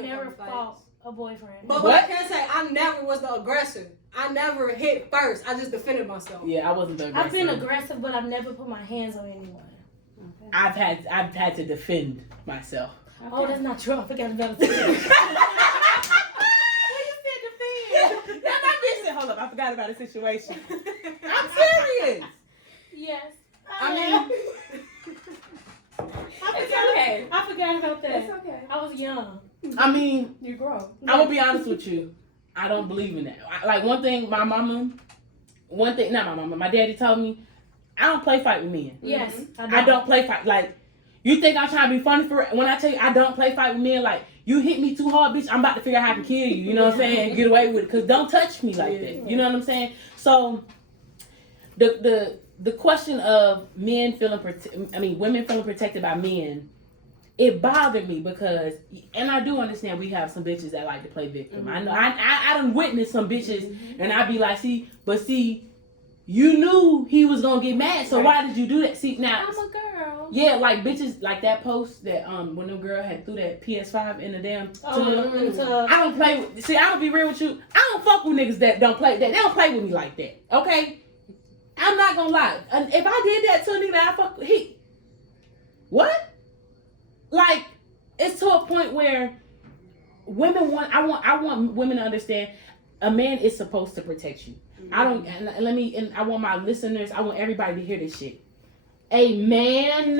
never fought a boyfriend. But What? I can say I never was the aggressor. I never hit first. I just defended myself. Yeah, I wasn't the aggressor. I've been aggressive, but I've never put my hands on anyone. Okay. I've had to defend myself. Okay. Oh, that's not true. I forgot about it. Hold up, I forgot about a situation. I'm serious. Yes. I mean, It's okay. I forgot about that. It's okay. I was young. I mean, You grow. I'm gonna be honest with you. I don't believe in that. Like my daddy told me, I don't play fight with men. Yes. I don't play fight. Like, you think I'm trying to be funny for when I tell you I don't play fight with men? Like, you hit me too hard, bitch, I'm about to figure out how I can kill you. You know what I'm saying? Get away with it. Because don't touch me like that. You know what I'm saying? So, the question of women feeling protected by men, it bothered me because, and I do understand we have some bitches that like to play victim. I know I done witnessed some bitches, and I be like, see, you knew he was gonna get mad, so why did you do that? See now, I'm a girl. yeah, like bitches, like that post that when the girl had threw that PS5 in the damn tub. I don't play with. See, I'm gonna be real with you. I don't fuck with niggas that don't play that. They don't play with me like that. Okay, I'm not gonna lie. And if I did that to a nigga, I fuck he. What? Like, it's to a point where women want. I want women to understand. A man is supposed to protect you. I don't. And I want my listeners. I want everybody to hear this shit. A man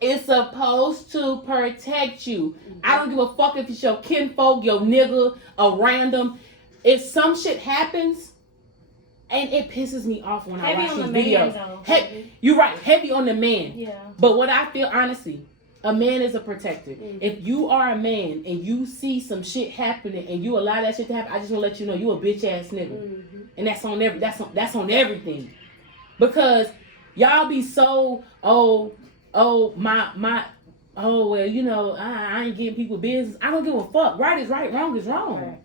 is supposed to protect you. I don't give a fuck if it's your kinfolk, your nigga, a random. If some shit happens, and it pisses me off when I watch these videos. You're right, heavy on the man. Yeah. But what I feel, honestly, a man is a protector. If you are a man and you see some shit happening and you allow that shit to happen, I just want to let you know you a bitch ass nigga. And that's on on everything. Because y'all be so well, you know, I ain't getting people business. I don't give a fuck. Right is right, wrong is wrong. Right.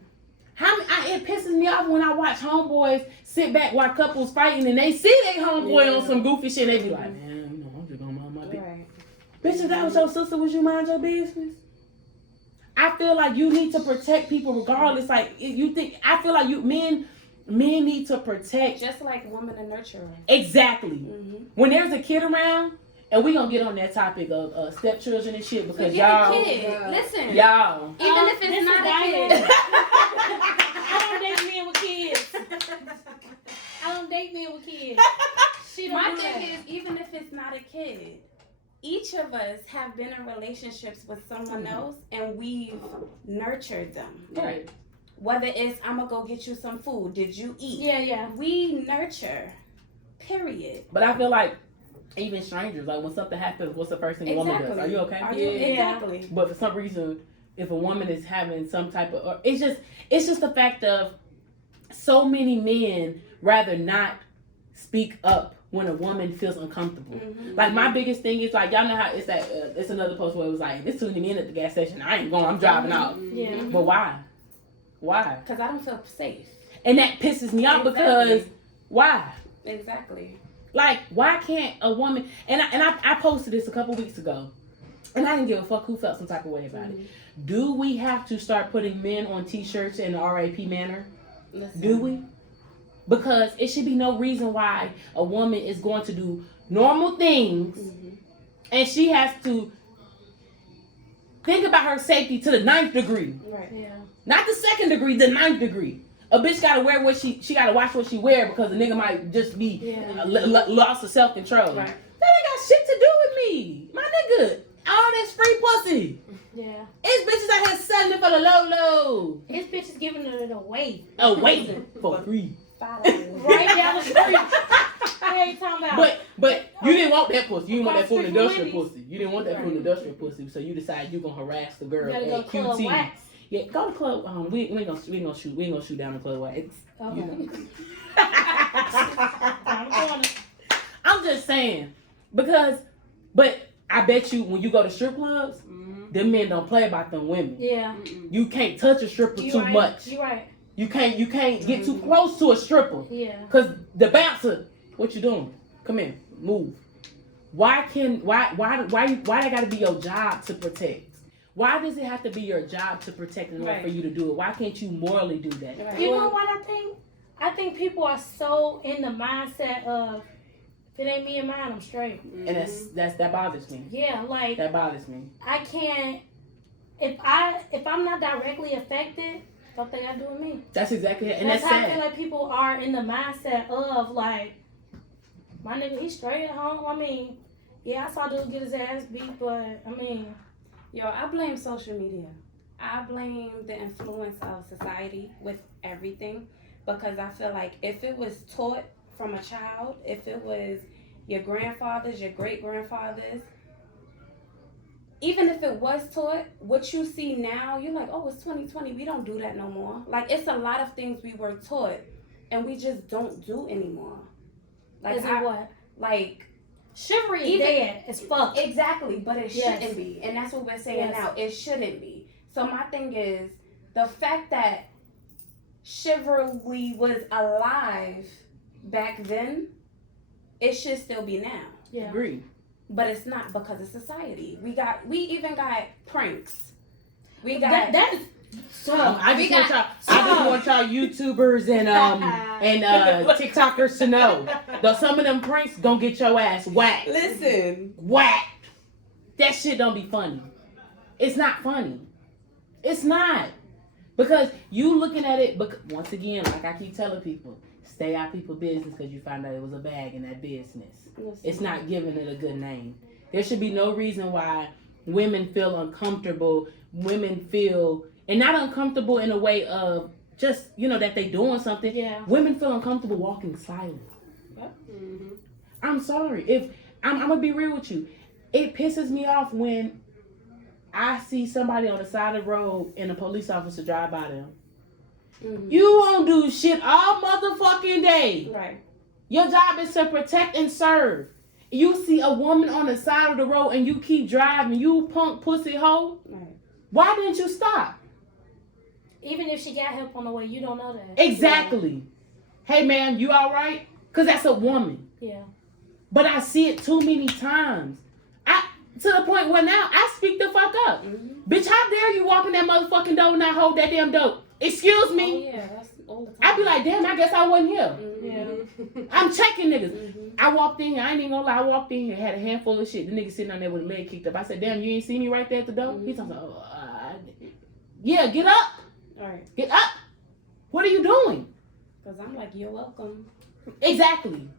It pisses me off when I watch homeboys sit back while couples fighting and they see they homeboy on some goofy shit and they be like, man, you know, I'm just gonna mind my business. Right. Bitch, if that was your sister, would you mind your business? I feel like you need to protect people regardless. Like, I feel like men need to protect. Just like women are nurturer. Exactly. When there's a kid around, and we gonna get on that topic of stepchildren and shit because y'all. Listen. Y'all. Even if it's not a kid. I don't date men with kids. I don't date men with kids. My thing is, even if it's not a kid, each of us have been in relationships with someone else and we've nurtured them. Right. Whether it's, I'm going to go get you some food. Did you eat? Yeah. We nurture. Period. But I feel like even strangers, like when something happens, what's the first thing a woman does? Are you okay? Exactly. But for some reason, if a woman is having some type of, or it's just the fact of so many men rather not speak up when a woman feels uncomfortable. Like my biggest thing is like, y'all know how it's that it's another post where it was like, there's too many men at the gas station. I ain't going. I'm driving out. Yeah. But why? Why? Because I don't feel safe. And that pisses me off because why? Exactly. Like, why can't a woman? And I posted this a couple weeks ago, and I didn't give a fuck who felt some type of way about it. Do we have to start putting men on T-shirts in the RAP manner? Listen. Do we? Because it should be no reason why a woman is going to do normal things, and she has to think about her safety to the 9th degree. Right. Yeah. Not the 2nd degree, the 9th degree. A bitch gotta wear what she gotta watch what she wear because the nigga might just be lost of self-control. Right. That ain't got shit to do with me. My nigga, all this free pussy. Yeah. It's bitches out here selling it for the low. It's bitches giving it away. Waiting for free. Right down the street. What ain't talking about? But you didn't want that pussy. You didn't want that full industrial pussy. You didn't want that full industrial pussy. So you decided you're gonna harass the girl at QT. Yeah, go to club. We ain't gonna shoot down the club wax. Okay. You know. I'm just saying but I bet you when you go to strip clubs, them men don't play about them women. Yeah. You can't touch a stripper too much. You right. You can't get too close to a stripper. Yeah. Cause the bouncer, what you doing? Come here, move. Why they gotta be your job to protect? Why does it have to be your job to protect in order for you to do it? Why can't you morally do that? Right. You know what I think? I think people are so in the mindset of, if it ain't me and mine, I'm straight. And that bothers me. Yeah, like that bothers me. I can't if I'm not directly affected, what they gotta do with me? That's exactly it. And that's how sad. I feel like people are in the mindset of like, my nigga, he's straight at home. I mean, yeah, I saw dude get his ass beat, but I mean, I blame social media. I blame the influence of society with everything, because I feel like if it was taught from a child, if it was your grandfathers, your great-grandfathers, even if it was taught, what you see now, you're like, oh, it's 2020, we don't do that no more. Like, it's a lot of things we were taught and we just don't do anymore. Like, is it what? Like, chivalry is dead as fuck. Exactly, but it shouldn't be. And that's what we're saying now. It shouldn't be. So my thing is, the fact that chivalry was alive back then, it should still be now. Yeah. Agree. But it's not because of society. We even got pranks. We got That is so. I just want y'all YouTubers and TikTokers to know that some of them pranks gonna get your ass whacked. Listen, Whacked. That shit don't be funny. It's not funny. It's not. Because you looking at it, but once again, like I keep telling people, stay out people's business because you find out it was a bag in that business. It's not giving it a good name. There should be no reason why women feel uncomfortable. Women feel, and not uncomfortable in a way of just, that they doing something. Yeah. Women feel uncomfortable walking silent. Yep. Mm-hmm. I'm sorry. If I'm gonna be real with you, it pisses me off when I see somebody on the side of the road and a police officer drive by them. Mm-hmm. You won't do shit all motherfucking day. Right. Your job is to protect and serve. You see a woman on the side of the road and you keep driving, you punk pussy hoe. Right. Why didn't you stop? Even if she got help on the way, you don't know that. Exactly. Hey man, you all right? Because that's a woman. Yeah. But I see it too many times. To the point where now I speak the fuck up. Mm-hmm. Bitch, how dare you walk in that motherfucking door and not hold that damn door? Excuse me? Oh, yeah, that's all the time. I'd be like, damn, I guess I wasn't here. Mm-hmm. I'm checking niggas. Mm-hmm. I walked in here, I ain't even gonna lie, I walked in here, had a handful of shit. The nigga sitting on there with his leg kicked up. I said, damn, you ain't see me right there at the door? Mm-hmm. He's talking, yeah, get up. All right. Get up. What are you doing? Because I'm like, you're welcome. Exactly.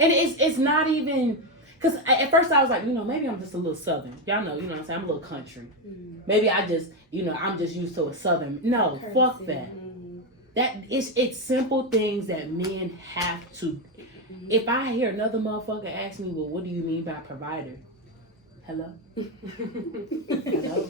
And it's not even, because at first I was like, maybe I'm just a little southern. Y'all know, what I'm saying? I'm a little country. Mm-hmm. Maybe I just, I'm just used to a southern. No, fuck that. Mm-hmm. That it's simple things that men have to. If I hear another motherfucker ask me, well, what do you mean by provider? Hello? Hello?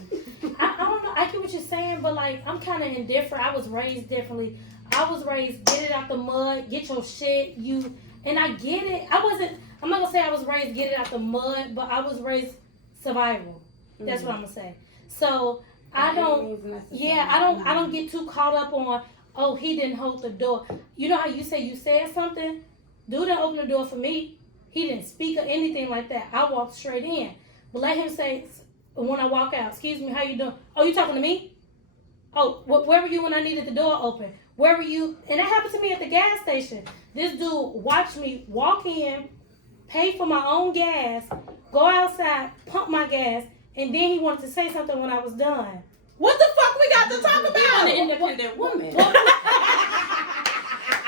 I don't know. I get what you're saying, but like I'm kind of indifferent. I was raised differently. I was raised get it out the mud, get your shit. And I get it. I'm not gonna say I was raised get it out the mud, but I was raised survival. That's what I'm gonna say. So I don't get too caught up on, oh, he didn't hold the door. You know how you say you said something? Dude didn't open the door for me. He didn't speak or anything like that. I walked straight in. But let him say, when I walk out, excuse me, how you doing? Oh, you talking to me? Oh, where were you when I needed the door open? Where were you? And that happened to me at the gas station. This dude watched me walk in, pay for my own gas, go outside, pump my gas, and then he wanted to say something when I was done. What the fuck we got to talk about? An independent woman.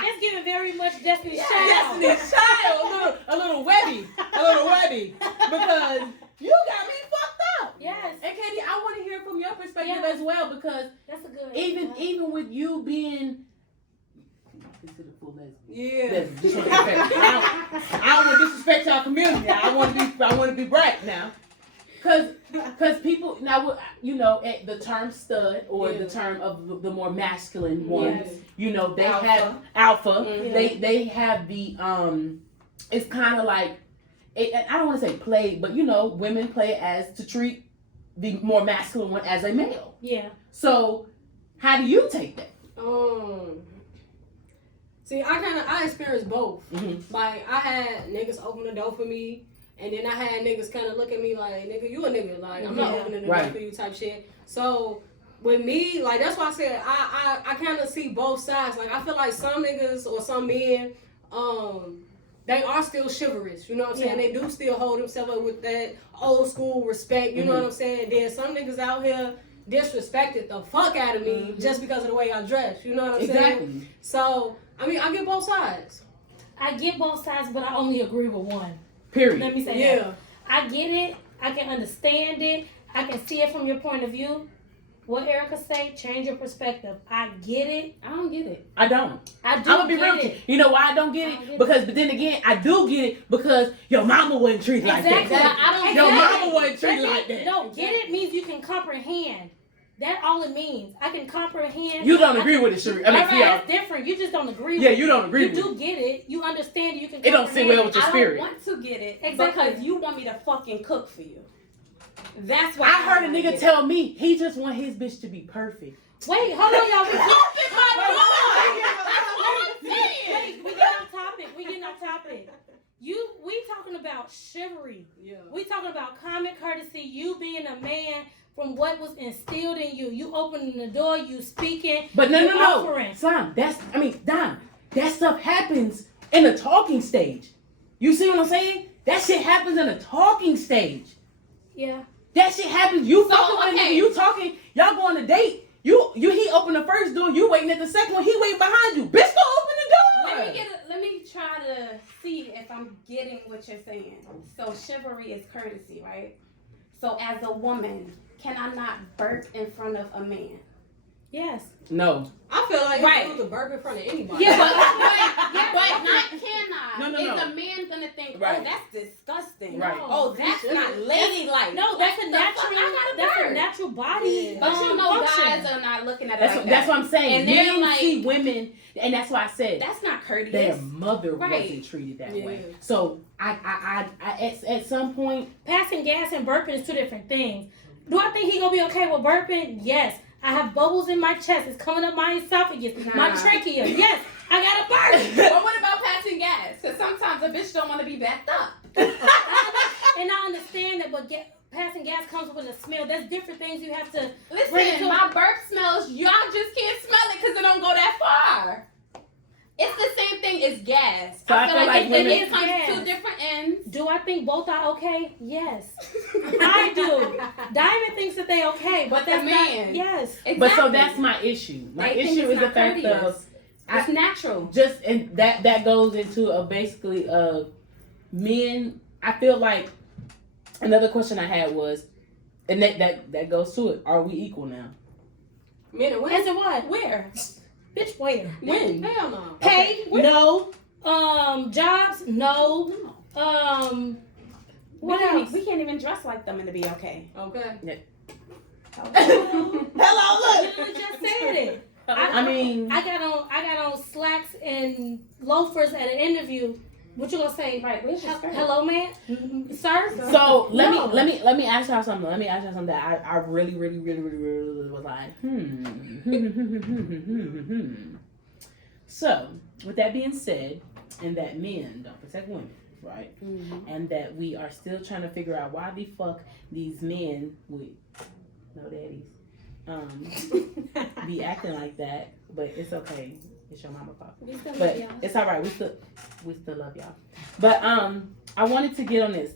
It's giving very much Destiny's Child. Destiny's Child. A little webby. Because you got me fucked up. Yes. And Katie, I want to hear from your perspective Yes. as well, because That's a good even with you being considered full lesbian. Yeah. I don't want to disrespect our community. I want to be bright now. Cause people now, the term stud or the term of the more masculine ones, they Alpha. have alpha. Mm-hmm. They have the it's kind of like I don't want to say play, but women play it as to treat the more masculine one as a male. Yeah. So how do you take that? See, I experienced both. Mm-hmm. Like, I had niggas open the door for me, and then I had niggas kind of look at me like, nigga, you a nigga. Like, I'm not opening the door for you type shit. So, with me, like, that's why I said I kind of see both sides. Like, I feel like some niggas or some men, they are still chivalrous. You know what I'm saying? They do still hold themselves up with that old school respect. You know what I'm saying? Then some niggas out here disrespected the fuck out of me just because of the way I dress. You know what I'm saying? So, I mean, I get both sides. I get both sides, but I only agree with one. Period. Let me say that. I get it. I can understand it. I can see it from your point of view. What Erica say, change your perspective. I get it. I don't get it. I don't. I do. I'm gonna be real with you. You know why I don't get it? But then again, I do get it because your mama wasn't treated like that. Your mama wasn't treated like that. No, get it means you can comprehend. That's all it means. I can comprehend. You don't agree with it, Sheree. I mean, that's different. You just don't agree with it. Yeah, you don't agree with it. You do get it. You understand it. You can It don't sit well with your spirit. I don't want to get it Exactly. because you want me to fucking cook for you. That's why I heard a nigga tell me he just want his bitch to be perfect. Wait, hold on, y'all. Perfect, my Wait, we get off topic. We talking about chivalry. Yeah. We talking about common courtesy. You being a man from what was instilled in you. You opening the door. You speaking. But you no. offering. Son, Don, that stuff happens in the talking stage. You see what I'm saying? That shit happens in the talking stage. Yeah. That shit happens. You So, fucking with a okay. nigga, you talking, y'all go on a date. He open the first door, you waiting at the second one, he waiting behind you. Bitch, go open the door. Let me try to see if I'm getting what you're saying. So chivalry is courtesy, right? So as a woman, can I not burp in front of a man? Yes. No. I feel like Right. you do the burp in front of anybody. Yeah, but not can I? No. Is a man gonna think, Right. oh, that's disgusting? Right. Oh, that's not ladylike. No, that's a the fuck? natural. I That's gotta a burp. natural body. But you know, function. guys are not looking at it That's like that's that. what I'm saying. And they're Men like- see women, and that's why I said That's not courteous. their mother Right. wasn't treated that Yeah. way. So I at some point, Passing gas and burping is two different things. Do I think he gonna be okay with burping? Yes. I have bubbles in my chest. It's coming up my esophagus, my Nah. trachea. Yes, I gotta burp. But what about passing gas? Because sometimes a bitch don't want to be backed up. And I understand that, but passing gas comes with a smell. That's different things you have to bring it Listen, to. my burp smells, y'all just can't smell it because it don't go that far. It's the same thing as gas. So I feel like women- it comes Gas. two different ends. Do I think both are okay? Yes, I do. Diamond thinks that they okay, but But the that's man- not. Yes. but so that's my issue. My They think issue it's is the not fact courteous. of It's natural. just, and that goes into basically men. I feel like another question I had was, and that goes to it. Are we equal now? Men and women. Answer what? Where? Bitch, where? When? Hell no. Pay? No. Jobs? No. What else? We can't even dress like them and to be okay. Okay. Hello, You literally just said it. I mean, I got on slacks and loafers at an interview. What you gonna say? Right, where's your skirt? Hello, man, sir. so let No. me ask y'all something. Let me ask y'all something that I really was like, So, with that being said, and that men don't protect women, right? Mm-hmm. And that we are still trying to figure out why the fuck these men with no daddies be acting like that, but it's okay. It's your mama fault. We still love But y'all. it's all right. We still love y'all. But I wanted to get on this.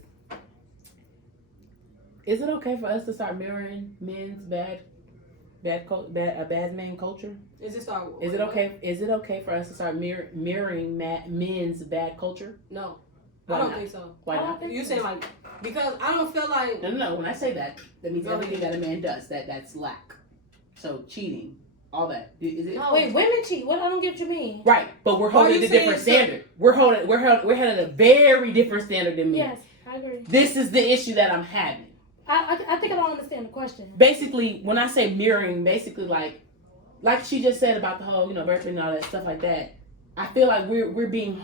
Is it okay for us to start mirroring men's bad man culture? Is it start? Is it okay? Is it okay for us to start mirroring men's bad culture? No. Why I don't not? think so. Why I don't not? think You say like because I don't feel like No. When I say that, that means Go ahead. everything that a man does. That's lack. So cheating, all that. Is it? No. Wait, women cheat. What? I don't get what you mean. Right, but we're holding you a different saying standard. We're holding a very different standard than men. Yes, I agree. This is the issue that I'm having. I think I don't understand the question. Basically, when I say mirroring, basically like she just said about the whole, birthing and all that stuff like that. I feel like we're being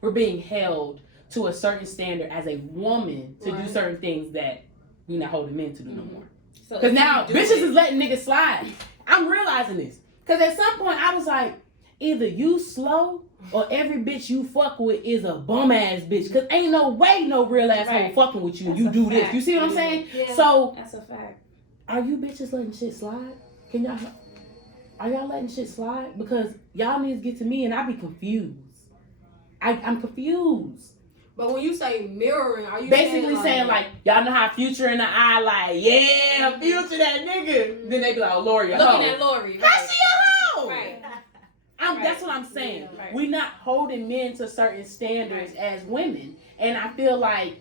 we're being held to a certain standard as a woman to do Right. certain things that we're not holding men to do no more. So Because if now you do bitches it- is letting niggas slide. I'm realizing this. Because at some point I was like, either you slow or every bitch you fuck with is a bum ass bitch. Because ain't no way no real asshole Right. fucking with you. That's You a do this. fact. You see what I'm saying? Yeah. So That's a fact. are you bitches letting shit slide? Are y'all letting shit slide? Because y'all need to get to me and I be confused. I'm confused. But when you say mirroring, are you Basically saying like, y'all know how Future in the eye, like, yeah, Future that nigga. Then they be like, oh, Lori, a hoe. Looking at Lori, How right? she a hoe? Right. That's what I'm saying. Yeah, right. We're not holding men to certain standards as women, and I feel like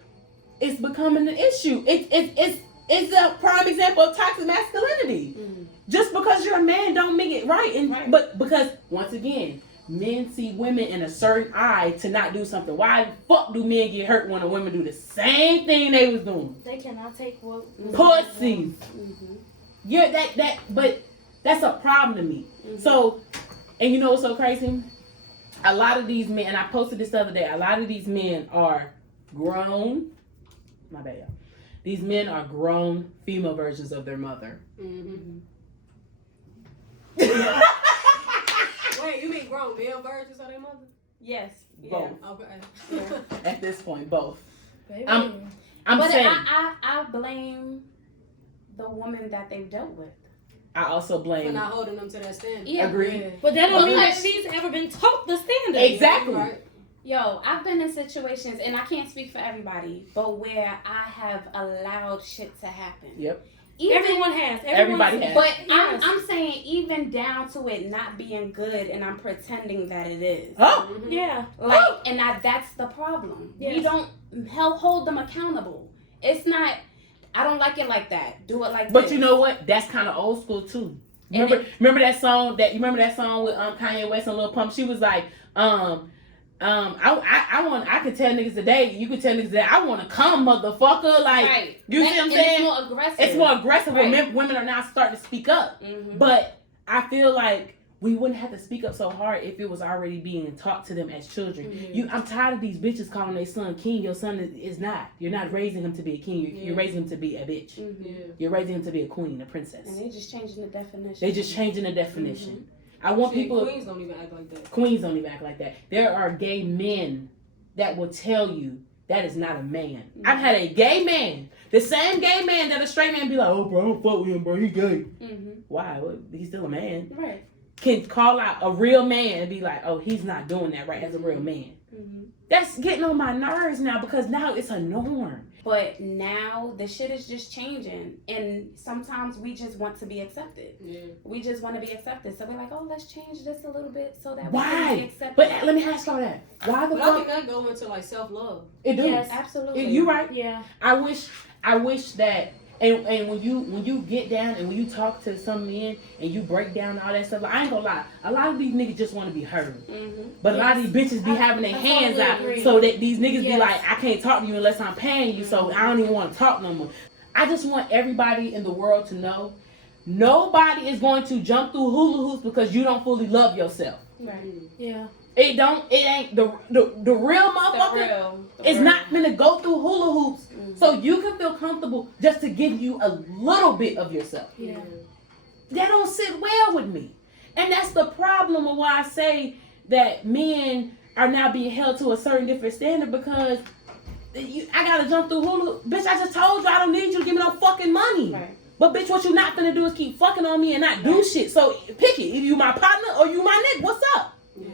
it's becoming an issue. It's a prime example of toxic masculinity. Mm. Just because you're a man don't make it right, Right. but because once again, men see women in a certain eye to not do something. Why the fuck do men get hurt when a woman do the same thing they was doing? They cannot take what. Pussies. Mm-hmm. Yeah, but that's a problem to me. Mm-hmm. So, and you know what's so crazy? A lot of these men, and I posted this the other day, a lot of these men are grown. My bad, y'all. These men are grown female versions of their mother. Mm-hmm. Wait, you mean grown male virgins are their mother? Yes. Yeah. Both. Okay. Yeah. At this point, both. Baby. I'm But saying. I blame the woman that they've dealt with. I also For blame. not holding them to that standard. Yeah. Agreed. But that don't mean that Because- she's ever been taught the standard. Exactly. Right. Yo, I've been in situations, and I can't speak for everybody, but where I have allowed shit to happen. Yep. Everyone has. Everybody has. But Yes. I'm saying even down to it not being good, and I'm pretending that it is. Oh. Mhm. Yeah. Like, and that's the problem. Yes. We don't hold them accountable. It's not. I don't like it like that. Do it like But this. you know what? That's kind of old school too. And Remember that song that with Kanye West and Lil Pump? She was like, I can tell niggas today. You can tell niggas today. I want to come, motherfucker. Like, right. you see what I'm saying? It's more aggressive. It's more aggressive Right. when women are now starting to speak up. Mhm. But I feel like we wouldn't have to speak up so hard if it was already being taught to them as children. Mhm. I'm tired of these bitches calling their son king. Your son is not. You're not raising him to be a king. You're Yeah. raising him to be a bitch. Mhm. Yeah. You're raising him to be a queen, a princess. And they just changing the definition. They just changing the definition. I want Shit, people. Queens don't even act like that. Queens don't even act like that. There are gay men that will tell you that is not a man. I've had a gay man, the same gay man that a straight man be like, oh bro, I don't fuck with him, bro. He gay. Mm-hmm. Why? Well, he's still a man. Right. Can call out a real man and be like, oh, he's not doing that right as a real man. Mm-hmm. That's getting on my nerves now because now it's a norm. But now the shit is just changing, and sometimes we just want to be accepted. Yeah. We just want to be accepted, so we're like, oh, let's change this a little bit so that we Why? can be accepted. But let me ask y'all that. Why the But I think fuck? that go into like self-love. It do. Yes. Absolutely. You right. Yeah. I wish that and when you get down and when you talk to some men and you break down all that stuff, like, I ain't gonna lie, a lot of these niggas just want to be heard. Mm-hmm. But a lot of these bitches be having their hands out so that these niggas be Yes. like, I can't talk to you unless I'm paying you, so I don't even want to talk no more. I just want everybody in the world to know nobody is going to jump through hula hoops because you don't fully love yourself. Right. Yeah. It ain't the real motherfucker is not gonna go through hula hoops so you can feel comfortable just to give you a little bit of yourself. Yeah. That don't sit well with me. And that's the problem of why I say that men are now being held to a certain different standard because I gotta jump through hula. Bitch, I just told you I don't need you to give me no fucking money. Right. But bitch, what you not gonna do is keep fucking on me and not do shit. So pick it. If you my partner or you my nigga, what's up? Yeah.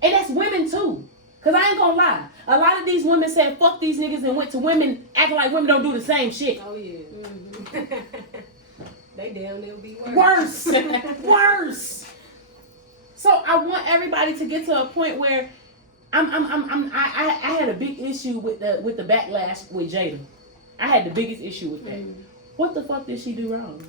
And that's women too. Cause I ain't gonna lie. A lot of these women said fuck these niggas and went to women acting like women don't do the same shit. Oh yeah. Mm-hmm. They damn near be worse. Worse. So I want everybody to get to a point where I had a big issue with the backlash with Jada. I had the biggest issue with that. Mm-hmm. What the fuck did she do wrong?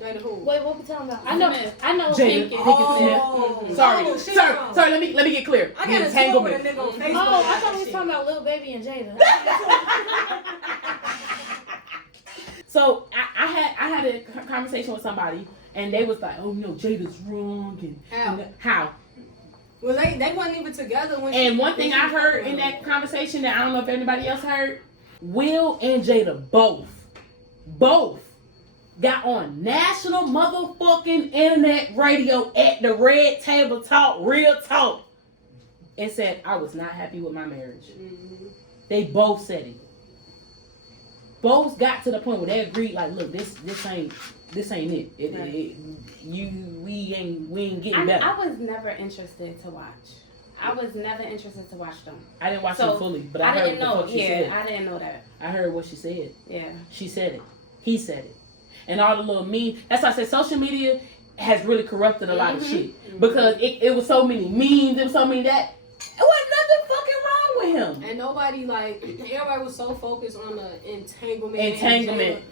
Jada who? Wait, what we talking about? I know. Jada. Pinky. Oh. Sorry, Oh, she sorry, wrong. sorry. Let me get clear. I The got a tour with a entanglement. nigga on Facebook. Oh, I about thought we that was shit. talking about Lil Baby and Jada. So I had a conversation with somebody, and they was like, "Oh no, Jada's wrong." And how? Well, they wasn't even together when. And one thing I heard in that conversation that I don't know if anybody else heard, Will and Jada both got on national motherfucking internet radio at the Red Table Talk, Real Talk, and said I was not happy with my marriage. Mm-hmm. They both said it. Both got to the point where they agreed, like, look, this ain't it. Right. We ain't getting better. I was never interested to watch. I was never interested to watch them. I didn't watch So, them fully, but I heard didn't what know. the fuck she said. I didn't know that. I heard what she said. Yeah. She said it. He said it. And all the little memes. That's why I said social media has really corrupted a lot of shit. Because it was so many memes, there was so many that. It wasn't nothing fucking wrong with him. And nobody, like, everybody was so focused on the entanglement.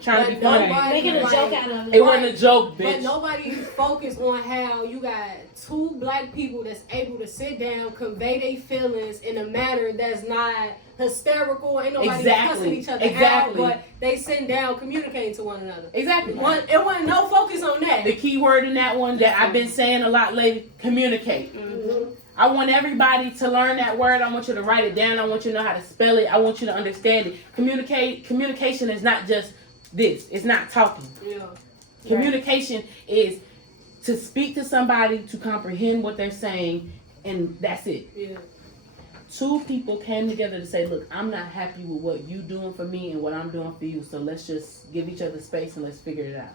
Trying to be funny. Making a joke out of it. It wasn't a joke, But bitch. nobody focused on how you got two black people that's able to sit down, convey their feelings in a manner that's not hysterical. Ain't nobody cussing each other out, but they sitting down, communicating to one another. Exactly. It wasn't no focus on that. The key word in that one that I've been saying a lot lately, communicate. Mm-hmm. I want everybody to learn that word. I want you to write it down. I want you to know how to spell it. I want you to understand it. Communication is not just this. It's not talking. Yeah. Communication is to speak to somebody, to comprehend what they're saying, and that's it. Yeah. Two people came together to say, look, I'm not happy with what you doing for me and what I'm doing for you, so let's just give each other space and let's figure it out.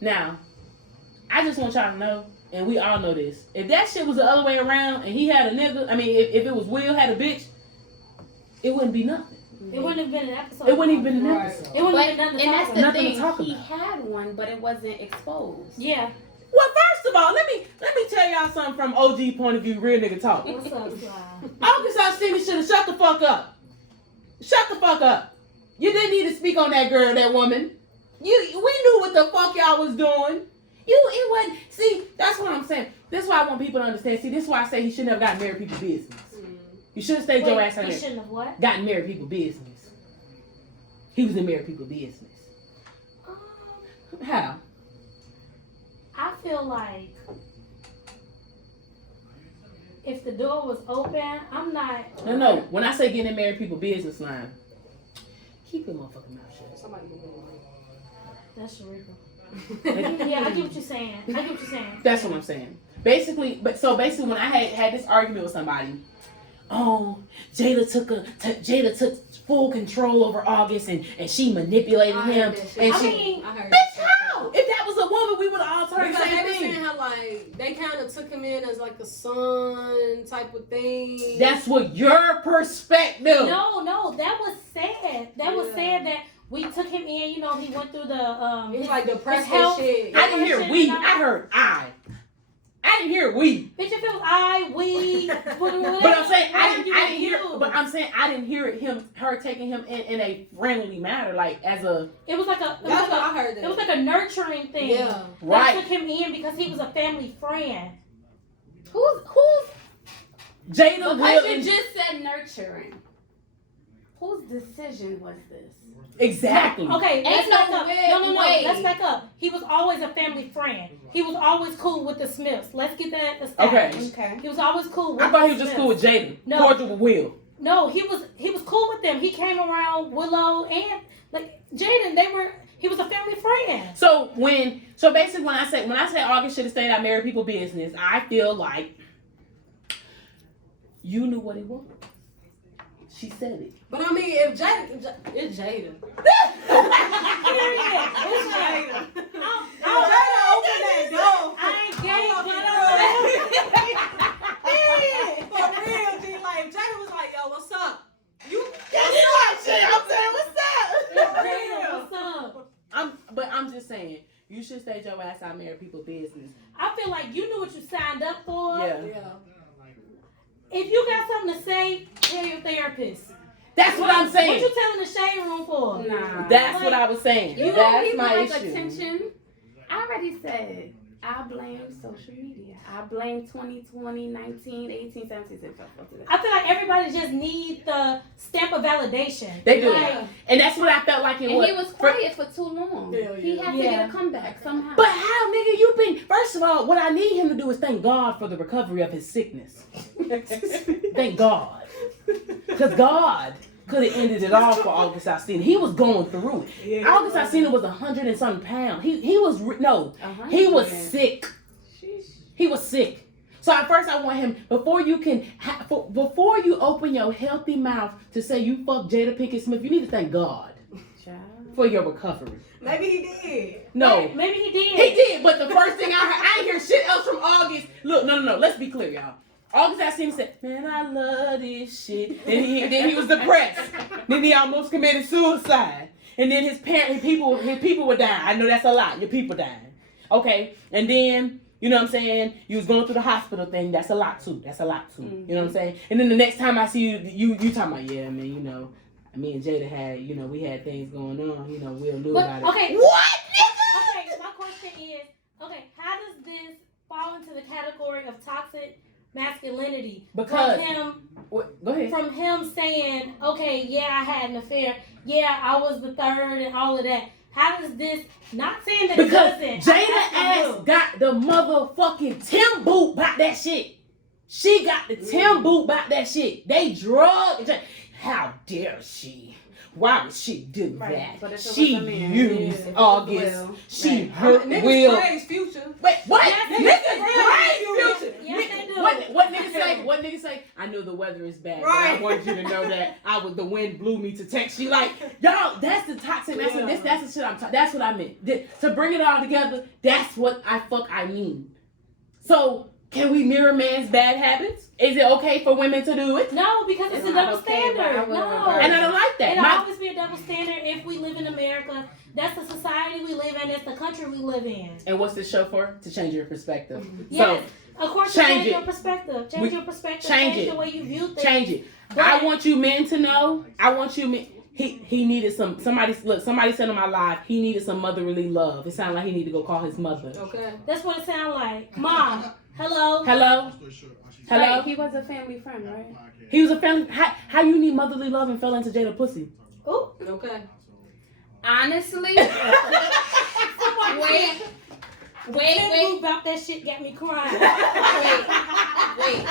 Now, I just want y'all to know, and we all know this, if that shit was the other way around and he had a nigga, I mean, if it was Will had a bitch, it wouldn't be nothing. It wouldn't have been an episode. It wouldn't even been an episode. It wouldn't have been nothing to And talk that's about. the Nothing to thing. talk He about. had one, but it wasn't exposed. Yeah. Well, first of all, let me tell y'all something from OG point of view, real nigga talk. What's up, Sly? August Alsina should have shut the fuck up. Shut the fuck up. You didn't need to speak on that girl, that woman. We knew what the fuck y'all was doing. It wasn't. See, that's what I'm saying. That's why I want people to understand. See, this is why I say he shouldn't have gotten married people business. You should have stayed your ass out He there. shouldn't have what? Gotten married people business. He was in married people business. How? I feel like if the door was open, I'm not. No. When I say getting in married people business line, keep your motherfucking mouth shut. Somebody can do That's Sharika. Yeah, I get what you're saying. That's what I'm saying. Basically, when I had this argument with somebody, Jada took full control over August and she manipulated him. And I she, heard bitch, how? If that was a woman, we would have all heard the because same they were saying thing. how like they kind of took him in as like a son type of thing. That's what your perspective. No, that was sad. That was Yeah. sad that we took him in. You know, he went through the He was like depressed his health. and shit. I didn't hear we. I heard I. I didn't hear we. Bitch, if it was I, we, whatever. But I'm saying I whatever didn't you hear. do. But I'm saying I didn't hear her taking him in a friendly manner, like as a It was like a. That's what I heard. It was like a nurturing thing. Yeah. right. They took him in because he was a family friend. Who's Jada because Will you and just said nurturing. Whose decision was this? exactly. Okay, Ain't let's no back up. way- No. way. Let's back up. He was always a family friend. He was always cool with the Smiths. Let's get that established. Okay. He was always cool with I thought the he was just Smiths. cool with Jada. No. Cordial with Will. No, he was cool with them. He came around Willow and like Jaden. He was a family friend. So basically when I say August should have stayed out married people business, I feel like you knew what it was. She said it. But I mean, if Jada, it's Jada. Period. It's Jada. I'm- Jada opened that door. I ain't gay, but For real, G. Like, if Jada was like, yo, what's up? You. I'm saying, what's Jada, what's up? I'm just saying, you should stay your ass out married people business. I feel like you knew what you signed up for. Yeah. Yeah. If you got something to say, tell your therapist. That's what I'm saying. What you telling the shade room for? Nah. That's what I was saying. You know That's people my like issue. attention. I already said I blame social media. I blame 2020, 19, 18, 17, 17. I feel like everybody just needs the stamp of validation. They do. Like, And that's what I felt like it And was. he was quiet for too long. Hell He yeah. had to get a comeback somehow. But how, nigga, you been... First of all, what I need him to do is thank God for the recovery of his sickness. Thank God. Because God could have ended it all for August Alsina. He was going through it. Yeah. August Alsina was 100 and something pounds. He was sick. He was sick. So at first I want him, before you open your healthy mouth to say you fuck Jada Pinkett Smith, you need to thank God for your recovery. Maybe he did. No. maybe he did. He did, but the first thing I didn't hear shit else from August. Look, no. Let's be clear, y'all. August Alsina said, "Man, I love this shit." Then he was depressed. Then he almost committed suicide. And then his people were dying. I know that's a lot. Your people dying. Okay. And then, you know what I'm saying? You was going through the hospital thing. That's a lot too. Mm-hmm. You know what I'm saying? And then the next time I see you talking about, yeah, man, you know, me and Jada had, you know, we had things going on. You know, Will knew about it. Okay. What, nigga? Okay, my question is, how does this fall into the category of toxic masculinity? Because From go ahead. from him saying, okay, yeah, I had an affair. Yeah, I was the third and all of that. How does this, not saying that Because it doesn't. Jada ass got the motherfucking Tim boot about that shit. She got the Tim boot about that shit. They drug. How dare she? Why would she do Right. that? But if it was She a man, used yeah. August. Will. She Right. hurt Niggas Will. praise Future. Wait, what? Yes, Niggas praise Future. Yes, they do. What niggas say? What niggas say? I know the weather is bad, but I Right. wanted you to know that the wind blew me to text you. Like, y'all, that's the toxic. That's Yeah. that's the shit I'm talking. That's what I meant. To bring it all together, that's what I mean. So, can we mirror man's bad habits? Is it okay for women to do it? No, because it's a not double okay, but I standard. will No. regard And I don't like that. It'll always be a double standard if we live in America. That's the society we live in. That's the country we live in. And what's this show for? To change your perspective. Yes. Of course, change change it. your perspective. Change your perspective. change Change it. the way you view things. Change it. But- I want you men to know. I want you men. He needed somebody said on my live he needed some motherly love. It sounded like he needed to go call his mother. Okay. That's what it sounds like. Mom, hello. Hello? Hello? Right, he was a family friend, right? He was a family. How you need motherly love and fell into Jada pussy? Ooh. Okay. Honestly, wait. About that shit got me crying. Wait.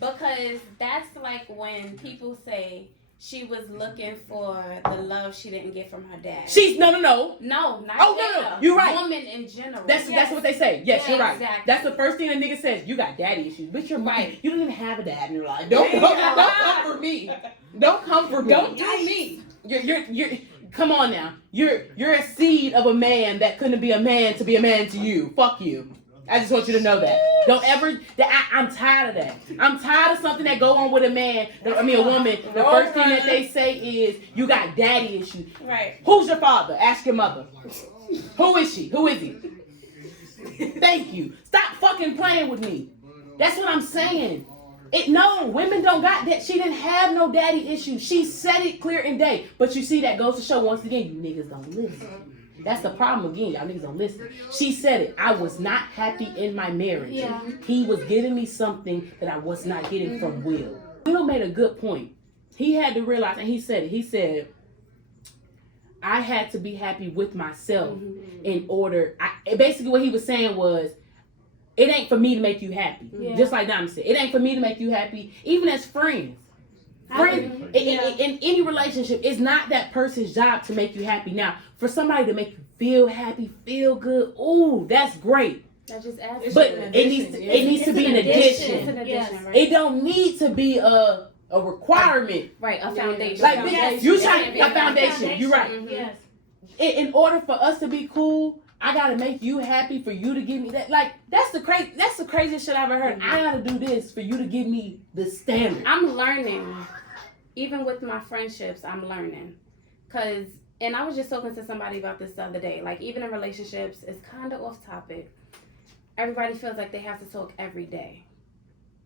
Because that's like when people say she was looking for the love she didn't get from her dad. She's no. No, not No. Jada. You're right. Women in general. That's what they say. Yes, Yeah, you're right. exactly. That's the first thing a nigga says. You got daddy issues, bitch. You're Right. You don't even have a dad in your life. Don't come for me. Don't come for me. Don't do me. You're come on now. You're a seed of a man that couldn't be a man to be a man to you. Fuck you. I just want you to know that. Don't ever. I'm tired of that. I'm tired of something that go on with a man. A woman. The first thing that they say is you got daddy issues. Right. Who's your father? Ask your mother. Who is she? Who is he? Thank you. Stop fucking playing with me. That's what I'm saying. No, women don't got that. She didn't have no daddy issues. She said it clear and day. But you see, that goes to show once again, you niggas don't listen. That's the problem again. Y'all niggas don't listen. She said it. I was not happy in my marriage. Yeah. He was giving me something that I was not getting from Will. Will made a good point. He had to realize, and he said it. He said, I had to be happy with myself in order. Basically, what he was saying was, it ain't for me to make you happy. Yeah. Just like Diamond said, it ain't for me to make you happy, even as friends. Friends, in any relationship, it's not that person's job to make you happy. Now, for somebody to make you feel happy, feel good, ooh, that's great. That just adds. But it needs to be an addition. It's an addition, Yes. right? It don't need to be a requirement. Right, a foundation. Like Yes. you It trying can't be a foundation. You're right. Yes. In order for us to be cool, I gotta make you happy for you to give me that. Like that's the craziest shit I've ever heard. I gotta do this for you to give me the standard. I'm learning, even with my friendships, I'm learning. And I was just talking to somebody about this the other day. Like, even in relationships, it's kind of off topic. Everybody feels like they have to talk every day.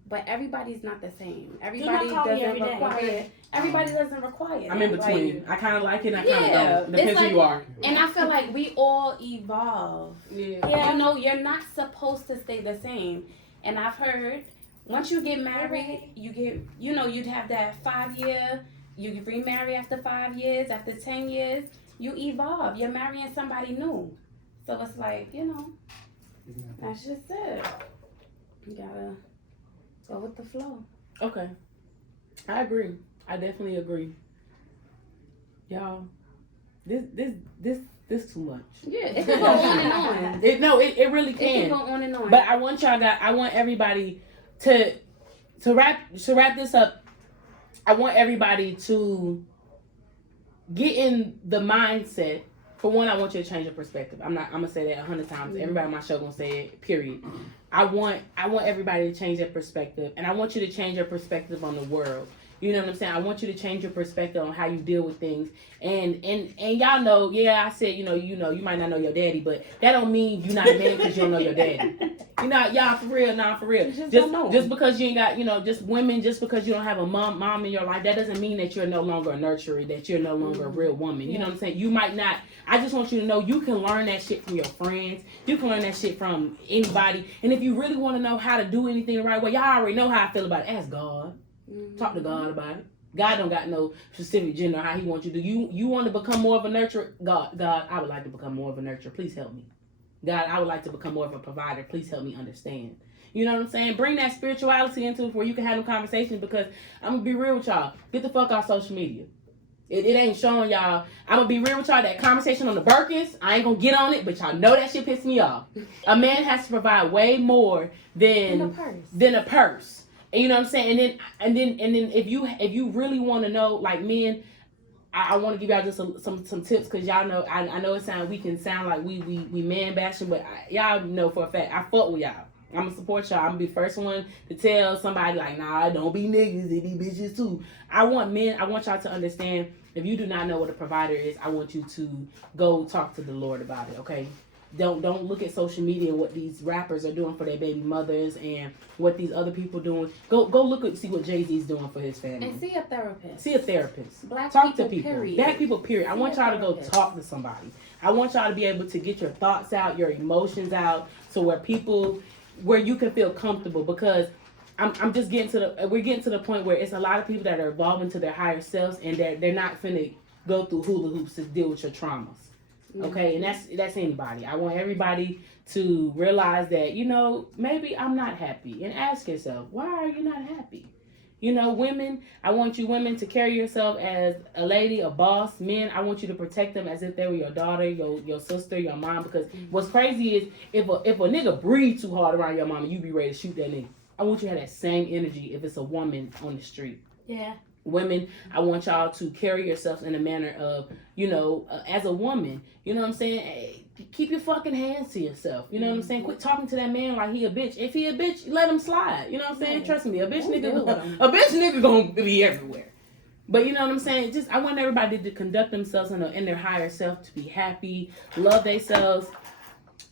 But everybody's not the same. Everybody call me doesn't every day. require. Everybody doesn't require. I'm in that. between. I kind of like it. I kind of Yeah, don't. Depends it's who like- you are. And I feel like we all evolve. Yeah. Yeah. You know, you're not supposed to stay the same. And I've heard once you get married, you'd have that 5 year, you remarry after 5 years, after 10 years, you evolve. You're marrying somebody new. So it's like, that's just it. You gotta go with the flow. Okay, I agree. I definitely agree. Y'all, this too much. Yeah, it can go on and on. It really It can can. go on and on. But I want everybody to wrap this up. I want everybody to get in the mindset. For one, I want you to change your perspective. I'm gonna say that 100 times. Everybody on my show gonna say it. Period. I want everybody to change their perspective, and I want you to change your perspective on the world. You know what I'm saying? I want you to change your perspective on how you deal with things. And y'all know, yeah, I said, you might not know your daddy, but that don't mean you're not a man because you don't know your daddy. Y'all for real. Just because you ain't got, just women, just because you don't have a mom in your life, that doesn't mean that you're no longer a nurturer, that you're no longer a real woman. You know what I'm saying? You might not. I just want you to know you can learn that shit from your friends. You can learn that shit from anybody. And if you really want to know how to do anything the right way, y'all already know how I feel about it. Ask God. Talk to God about it. God don't got no specific gender how he wants you to do. You want to become more of a nurturer? God, I would like to become more of a nurturer. Please help me. God, I would like to become more of a provider. Please help me understand. You know what I'm saying? Bring that spirituality into it where you can have them conversations, because I'm going to be real with y'all. Get the fuck off social media. It ain't showing y'all. I'm gonna be real with y'all. That conversation on the Birkins, I ain't gonna get on it, but y'all know that shit pissed me off. A man has to provide way more than a purse. And you know what I'm saying? And then if you really want to know, like men, I want to give y'all just some tips, because y'all know I know we can sound like we man bashing, but y'all know for a fact I fuck with y'all. I'm gonna support y'all. I'm gonna be the first one to tell somebody like, nah, don't be niggas, they be bitches too. I want y'all to understand, if you do not know what a provider is, I want you to go talk to the Lord about it, okay? Don't look at social media and what these rappers are doing for their baby mothers and what these other people doing. Go look at see what Jay-Z's doing for his family. And see a therapist. See a therapist. Talk to people. Period. Black people, period. I want y'all to go talk to somebody. I want y'all to be able to get your thoughts out, your emotions out, so where you can feel comfortable, because I'm just we're getting to the point where it's a lot of people that are evolving to their higher selves, and they're not finna go through hula hoops to deal with your traumas. Okay, and that's anybody. I want everybody to realize that, maybe I'm not happy, and ask yourself, why are you not happy? Women, I want you women to carry yourself as a lady, a boss. Men, I want you to protect them as if they were your daughter, your sister, your mom. Because what's crazy is if a nigga breathe too hard around your mama, you be ready to shoot that nigga. I want you to have that same energy if it's a woman on the street. Yeah. Women, I want y'all to carry yourselves in a manner of, as a woman, you know what I'm saying? Hey, keep your fucking hands to yourself. You know what I'm saying? Quit talking to that man like he a bitch. If he a bitch, let him slide. You know what I'm saying? Trust me, a bitch nigga gonna be everywhere. But you know what I'm saying? I want everybody to conduct themselves in their higher self, to be happy, love themselves.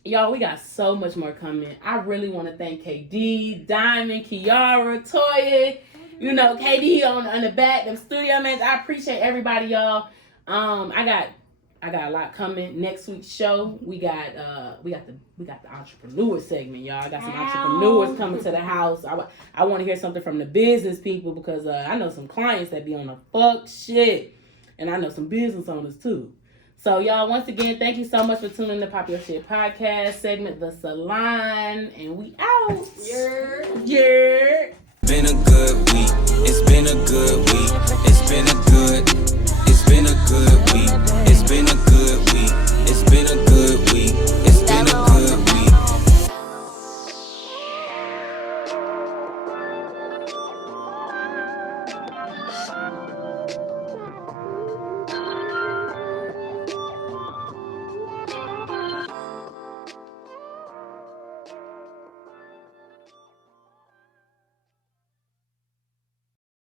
Y'all, we got so much more coming. I really want to thank KD, Diamond, Kiara, Toya. KD on the back, them studio mates. I appreciate everybody, y'all. I got a lot coming. Next week's show, we got the entrepreneur segment, y'all. I got some entrepreneurs coming to the house. I want to hear something from the business people, because I know some clients that be on the fuck shit, and I know some business owners too. So y'all, once again, thank you so much for tuning in to Pop Your Shit podcast segment, the Salon, and we out. Yeah. Been a good week. It's been a good week.